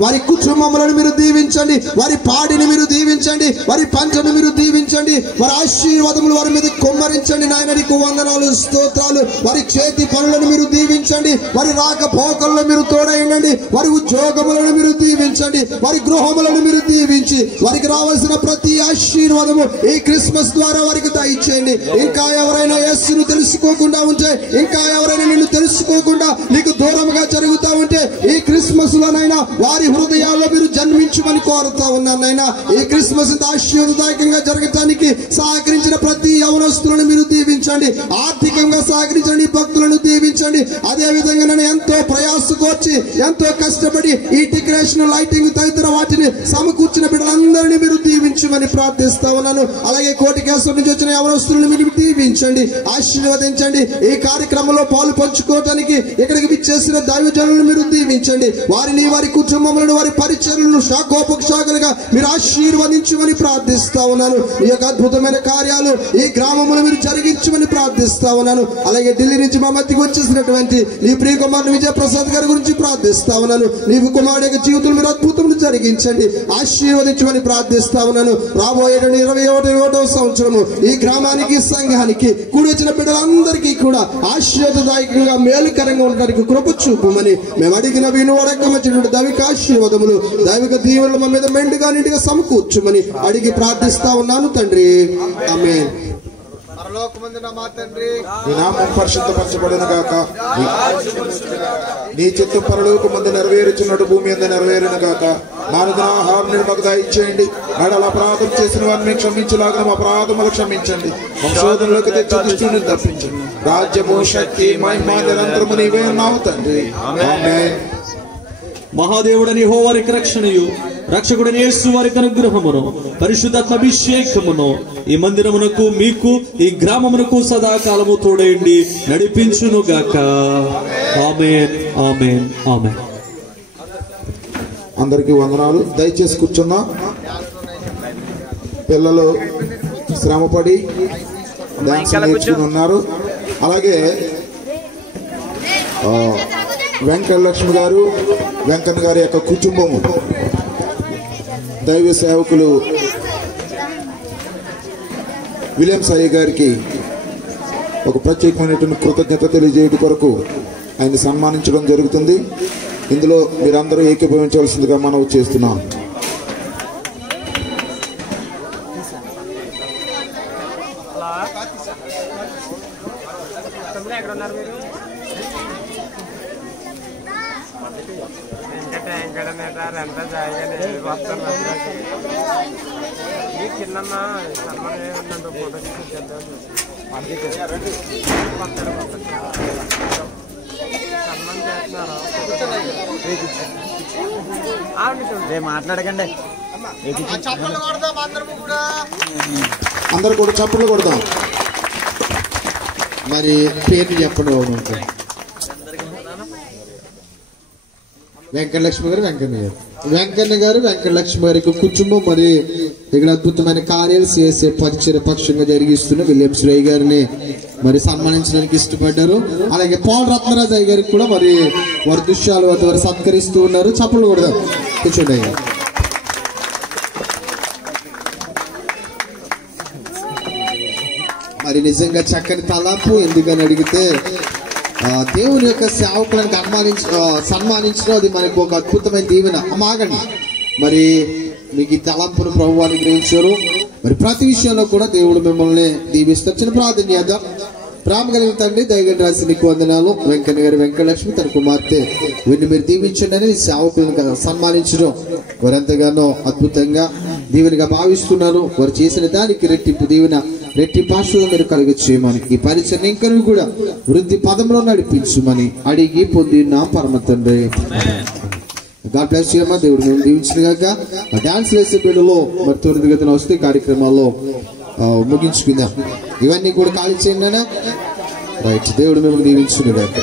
వారి కుటుంబములను మీరు దీవించండి, వారి పాడిని మీరు దీవించండి, వారి పంటను మీరు దీవించండి, వారి ఆశీర్వాదములు వారి మీద కుమ్మరించండి. నాయన నీకు వందనాలు స్తోత్రాలు. వారి చేతి పనులను మీరు దీవించండి, వారి రాకపోకలను మీరు తోడయండి, వారి ఉద్యోగములను మీరు దీవించండి, వారి గృహములను మీరు దీవించి వారికి రావాల్సిన ప్రతి ఆశీర్వాదము ఈ క్రిస్మస్ ద్వారా వారికి దయచేయండి. ఇంకా ఎవరైనా యేసును తెలుసుకోకుండా ఉంటే, ఇంకా ఎవరైనా నిన్ను తెలుసుకోకుండా నీకు దూరముగా జరుగుతా ఉంటే, ఈ క్రిస్మస్ లోనైనా వారి హృదయాల్లో మీరు దీవించమని కోరుతా ఉన్నాను నాయన. ఈ క్రిస్మస్ ఆశీర్వాదదాయకంగా జరగటానికి సహకరించిన ప్రతి యవనస్తులను మీరు దీవించండి. ఆర్థికంగా సహకరించిన భక్తులను దీవించండి. అదే విధంగా నన్ను ఎంతో ప్రయాసకొచ్చి ఎంతో కష్టపడి ఈ డెకరేషన్, లైటింగ్ తదితర వాటిని సమకూర్చిన బిడ్డలందరినీ మీరు దీవించమని ప్రార్థిస్తా ఉన్నాను. అలాగే కోటికేశ్వరం నుంచి వచ్చిన యవనస్తులను మీరు దీవించండి, ఆశీర్వదించండి. ఈ కార్యక్రమంలో పాలు పంచుకోవడానికి ఇక్కడికి విచ్చేసిన దైవజనులను మీరు దీవించండి. వారిని, వారి కుటుంబములను, వారి పరిచర్లను శాఖోపశాఖలుగా మీరు ఆశీర్వదించమని ప్రార్థిస్తా ఉన్నాను. ఈ యొక్క అద్భుతమైన కార్యాలు ఈ గ్రామంలో మీరు జరిగించమని ప్రార్థిస్తా ఉన్నాను. అలాగే ఢిల్లీ నుంచి మా మధ్యకి వచ్చేసినటువంటి నీ ప్రియ కుమారుడు విజయప్రసాద్ గారి గురించి ప్రార్థిస్తా ఉన్నాను. నీవు కుమారుడు యొక్క జీవితంలో మీరు అద్భుతములు జరిగించండి, ఆశీర్వదించమని ప్రార్థిస్తా ఉన్నాను. రాబోయే 2021వ సంవత్సరము ఈ గ్రామానికి, సంఘానికి, కూడి వచ్చిన బిడ్డలందరికీ కూడా ఆశీర్వాదదాయకంగా మేలుకరంగా ఉండడానికి కృప చూపమని మేము అడిగిన విను అడగమచ్చినటువంటి దైవిక ఆశీర్వాదములు, దైవిక దీవెనలు మా మీద మెండుగా నిండుగా సమకూర్చమని అడిగి ప్రార్థిస్తా ఉన్నాను తండ్రి. ఆమేన్. నీ నామం పరిశుద్ధపరచబడును గాక. నీ చిత్త పరలోకమందు నెరవేరుచున్నట్టు భూమి అందు నెరవేరును గాక. నాలుగు ఆహారం మాకు దయచేయండి. నడల అపరాధం చేసిన వారిని క్షమించలాగా మా అపరాధములు క్షమించండి. సంశోధనలోకి తెచ్చి దుష్టుని తప్పించండి. రాజ్యము, శక్తి, మహిమ నిరంతరము నీవే ఉన్నావు తండ్రి. ఆమేన్. మహాదేవుడని యెహోవారికి రక్షణయు, రక్షకుడని యేసు వారికి అనుగ్రహమును, పరిశుద్ధాత్మ అభిషేకమును ఈ మందిరమునకు, మీకు, ఈ గ్రామమునకు సదాకాలము తోడేయండి నడిపించును గాక. ఆమేన్, ఆమేన్, ఆమేన్. అందరికీ వందనాలు. దయచేసి కూర్చున్నా. పిల్లలు శ్రమపడి డాన్స్ నేర్చుకుని ఉన్నారు. అలాగే వెంకటలక్ష్మి గారు, వెంకన్న గారి యొక్క కుటుంబము, దైవ సేవకులు విలియమ్స్ అయ్య గారికి ఒక ప్రత్యేకమైనటువంటి కృతజ్ఞత తెలియజేయడం కొరకు ఆయన సన్మానించడం జరుగుతుంది. ఇందులో మీరందరూ ఏకీభవించవలసిందిగా మనవి చేస్తున్నాం. మాట్లాడకండి, అందరు కూడా చప్పట్లు కొడదాం. మరి పేరు చెప్పండి. వెంకటలక్ష్మి గారు, వెంకన్న గారు, వెంకటలక్ష్మి గారి కుటుంబం మరి ఇక్కడ అద్భుతమైన కార్యాలు చేసే పరిచయ పక్షంగా జరిగిస్తున్న విలియమ్స్ రై గారిని మరి సన్మానించడానికి ఇష్టపడ్డారు. అలాగే పాల్ రత్నరాజు అయ్య గారికి కూడా మరి వారి దృశ్యాలు వారు సత్కరిస్తూ ఉన్నారు. చప్పట్లు కొడదాం. కూర్చోండి అయ్యా. మరి నిజంగా చక్కని తలాపు. ఎందుకని అడిగితే దేవుని యొక్క సేవకులను సన్మానించడం అది మనకు ఒక అద్భుతమైన దీవెన. మాగండి. మరి మీకు ఈ తలంపును ప్రభువు అనుగ్రహించారు. మరి ప్రతి విషయంలో కూడా దేవుడు మిమ్మల్ని దీవిస్తారు. చిన్న ప్రార్థన చేద్దాం. ప్రేమ కలిగిన తండ్రి, దయగండి రాసి నీకు వందనాలు. వెంకన్న గారి వెంకటలక్ష్మి తన కుమార్తె వీరిని మీరు దీవించండి అని సేవకులను సన్మానించడం వారు ఎంతగానో అద్భుతంగా దీవెనగా భావిస్తున్నారు. వారు చేసిన దానికి రెట్టింపు దీవెన, రెట్టింపు ఆశీర్వాదం మీరు కలిగ చేయమని, ఈ పరిచయం ఇంకా కూడా వృద్ధి పదంలో నడిపించమని అడిగి పొందిన పరమ తండ్రి. గాడ్ బ్లెస్ యు అమ్మా. దేవుడు మేము దీవించిన గాక. డాన్స్ వేసే బిడ్డలో మరి త్వరితగతిన వస్తే కార్యక్రమాల్లో ముగించుకుందాం. ఇవన్నీ కూడా ఖాళీ చేయండి. రైట్. దేవుడు మిమ్మల్ని దీవించిన గాక.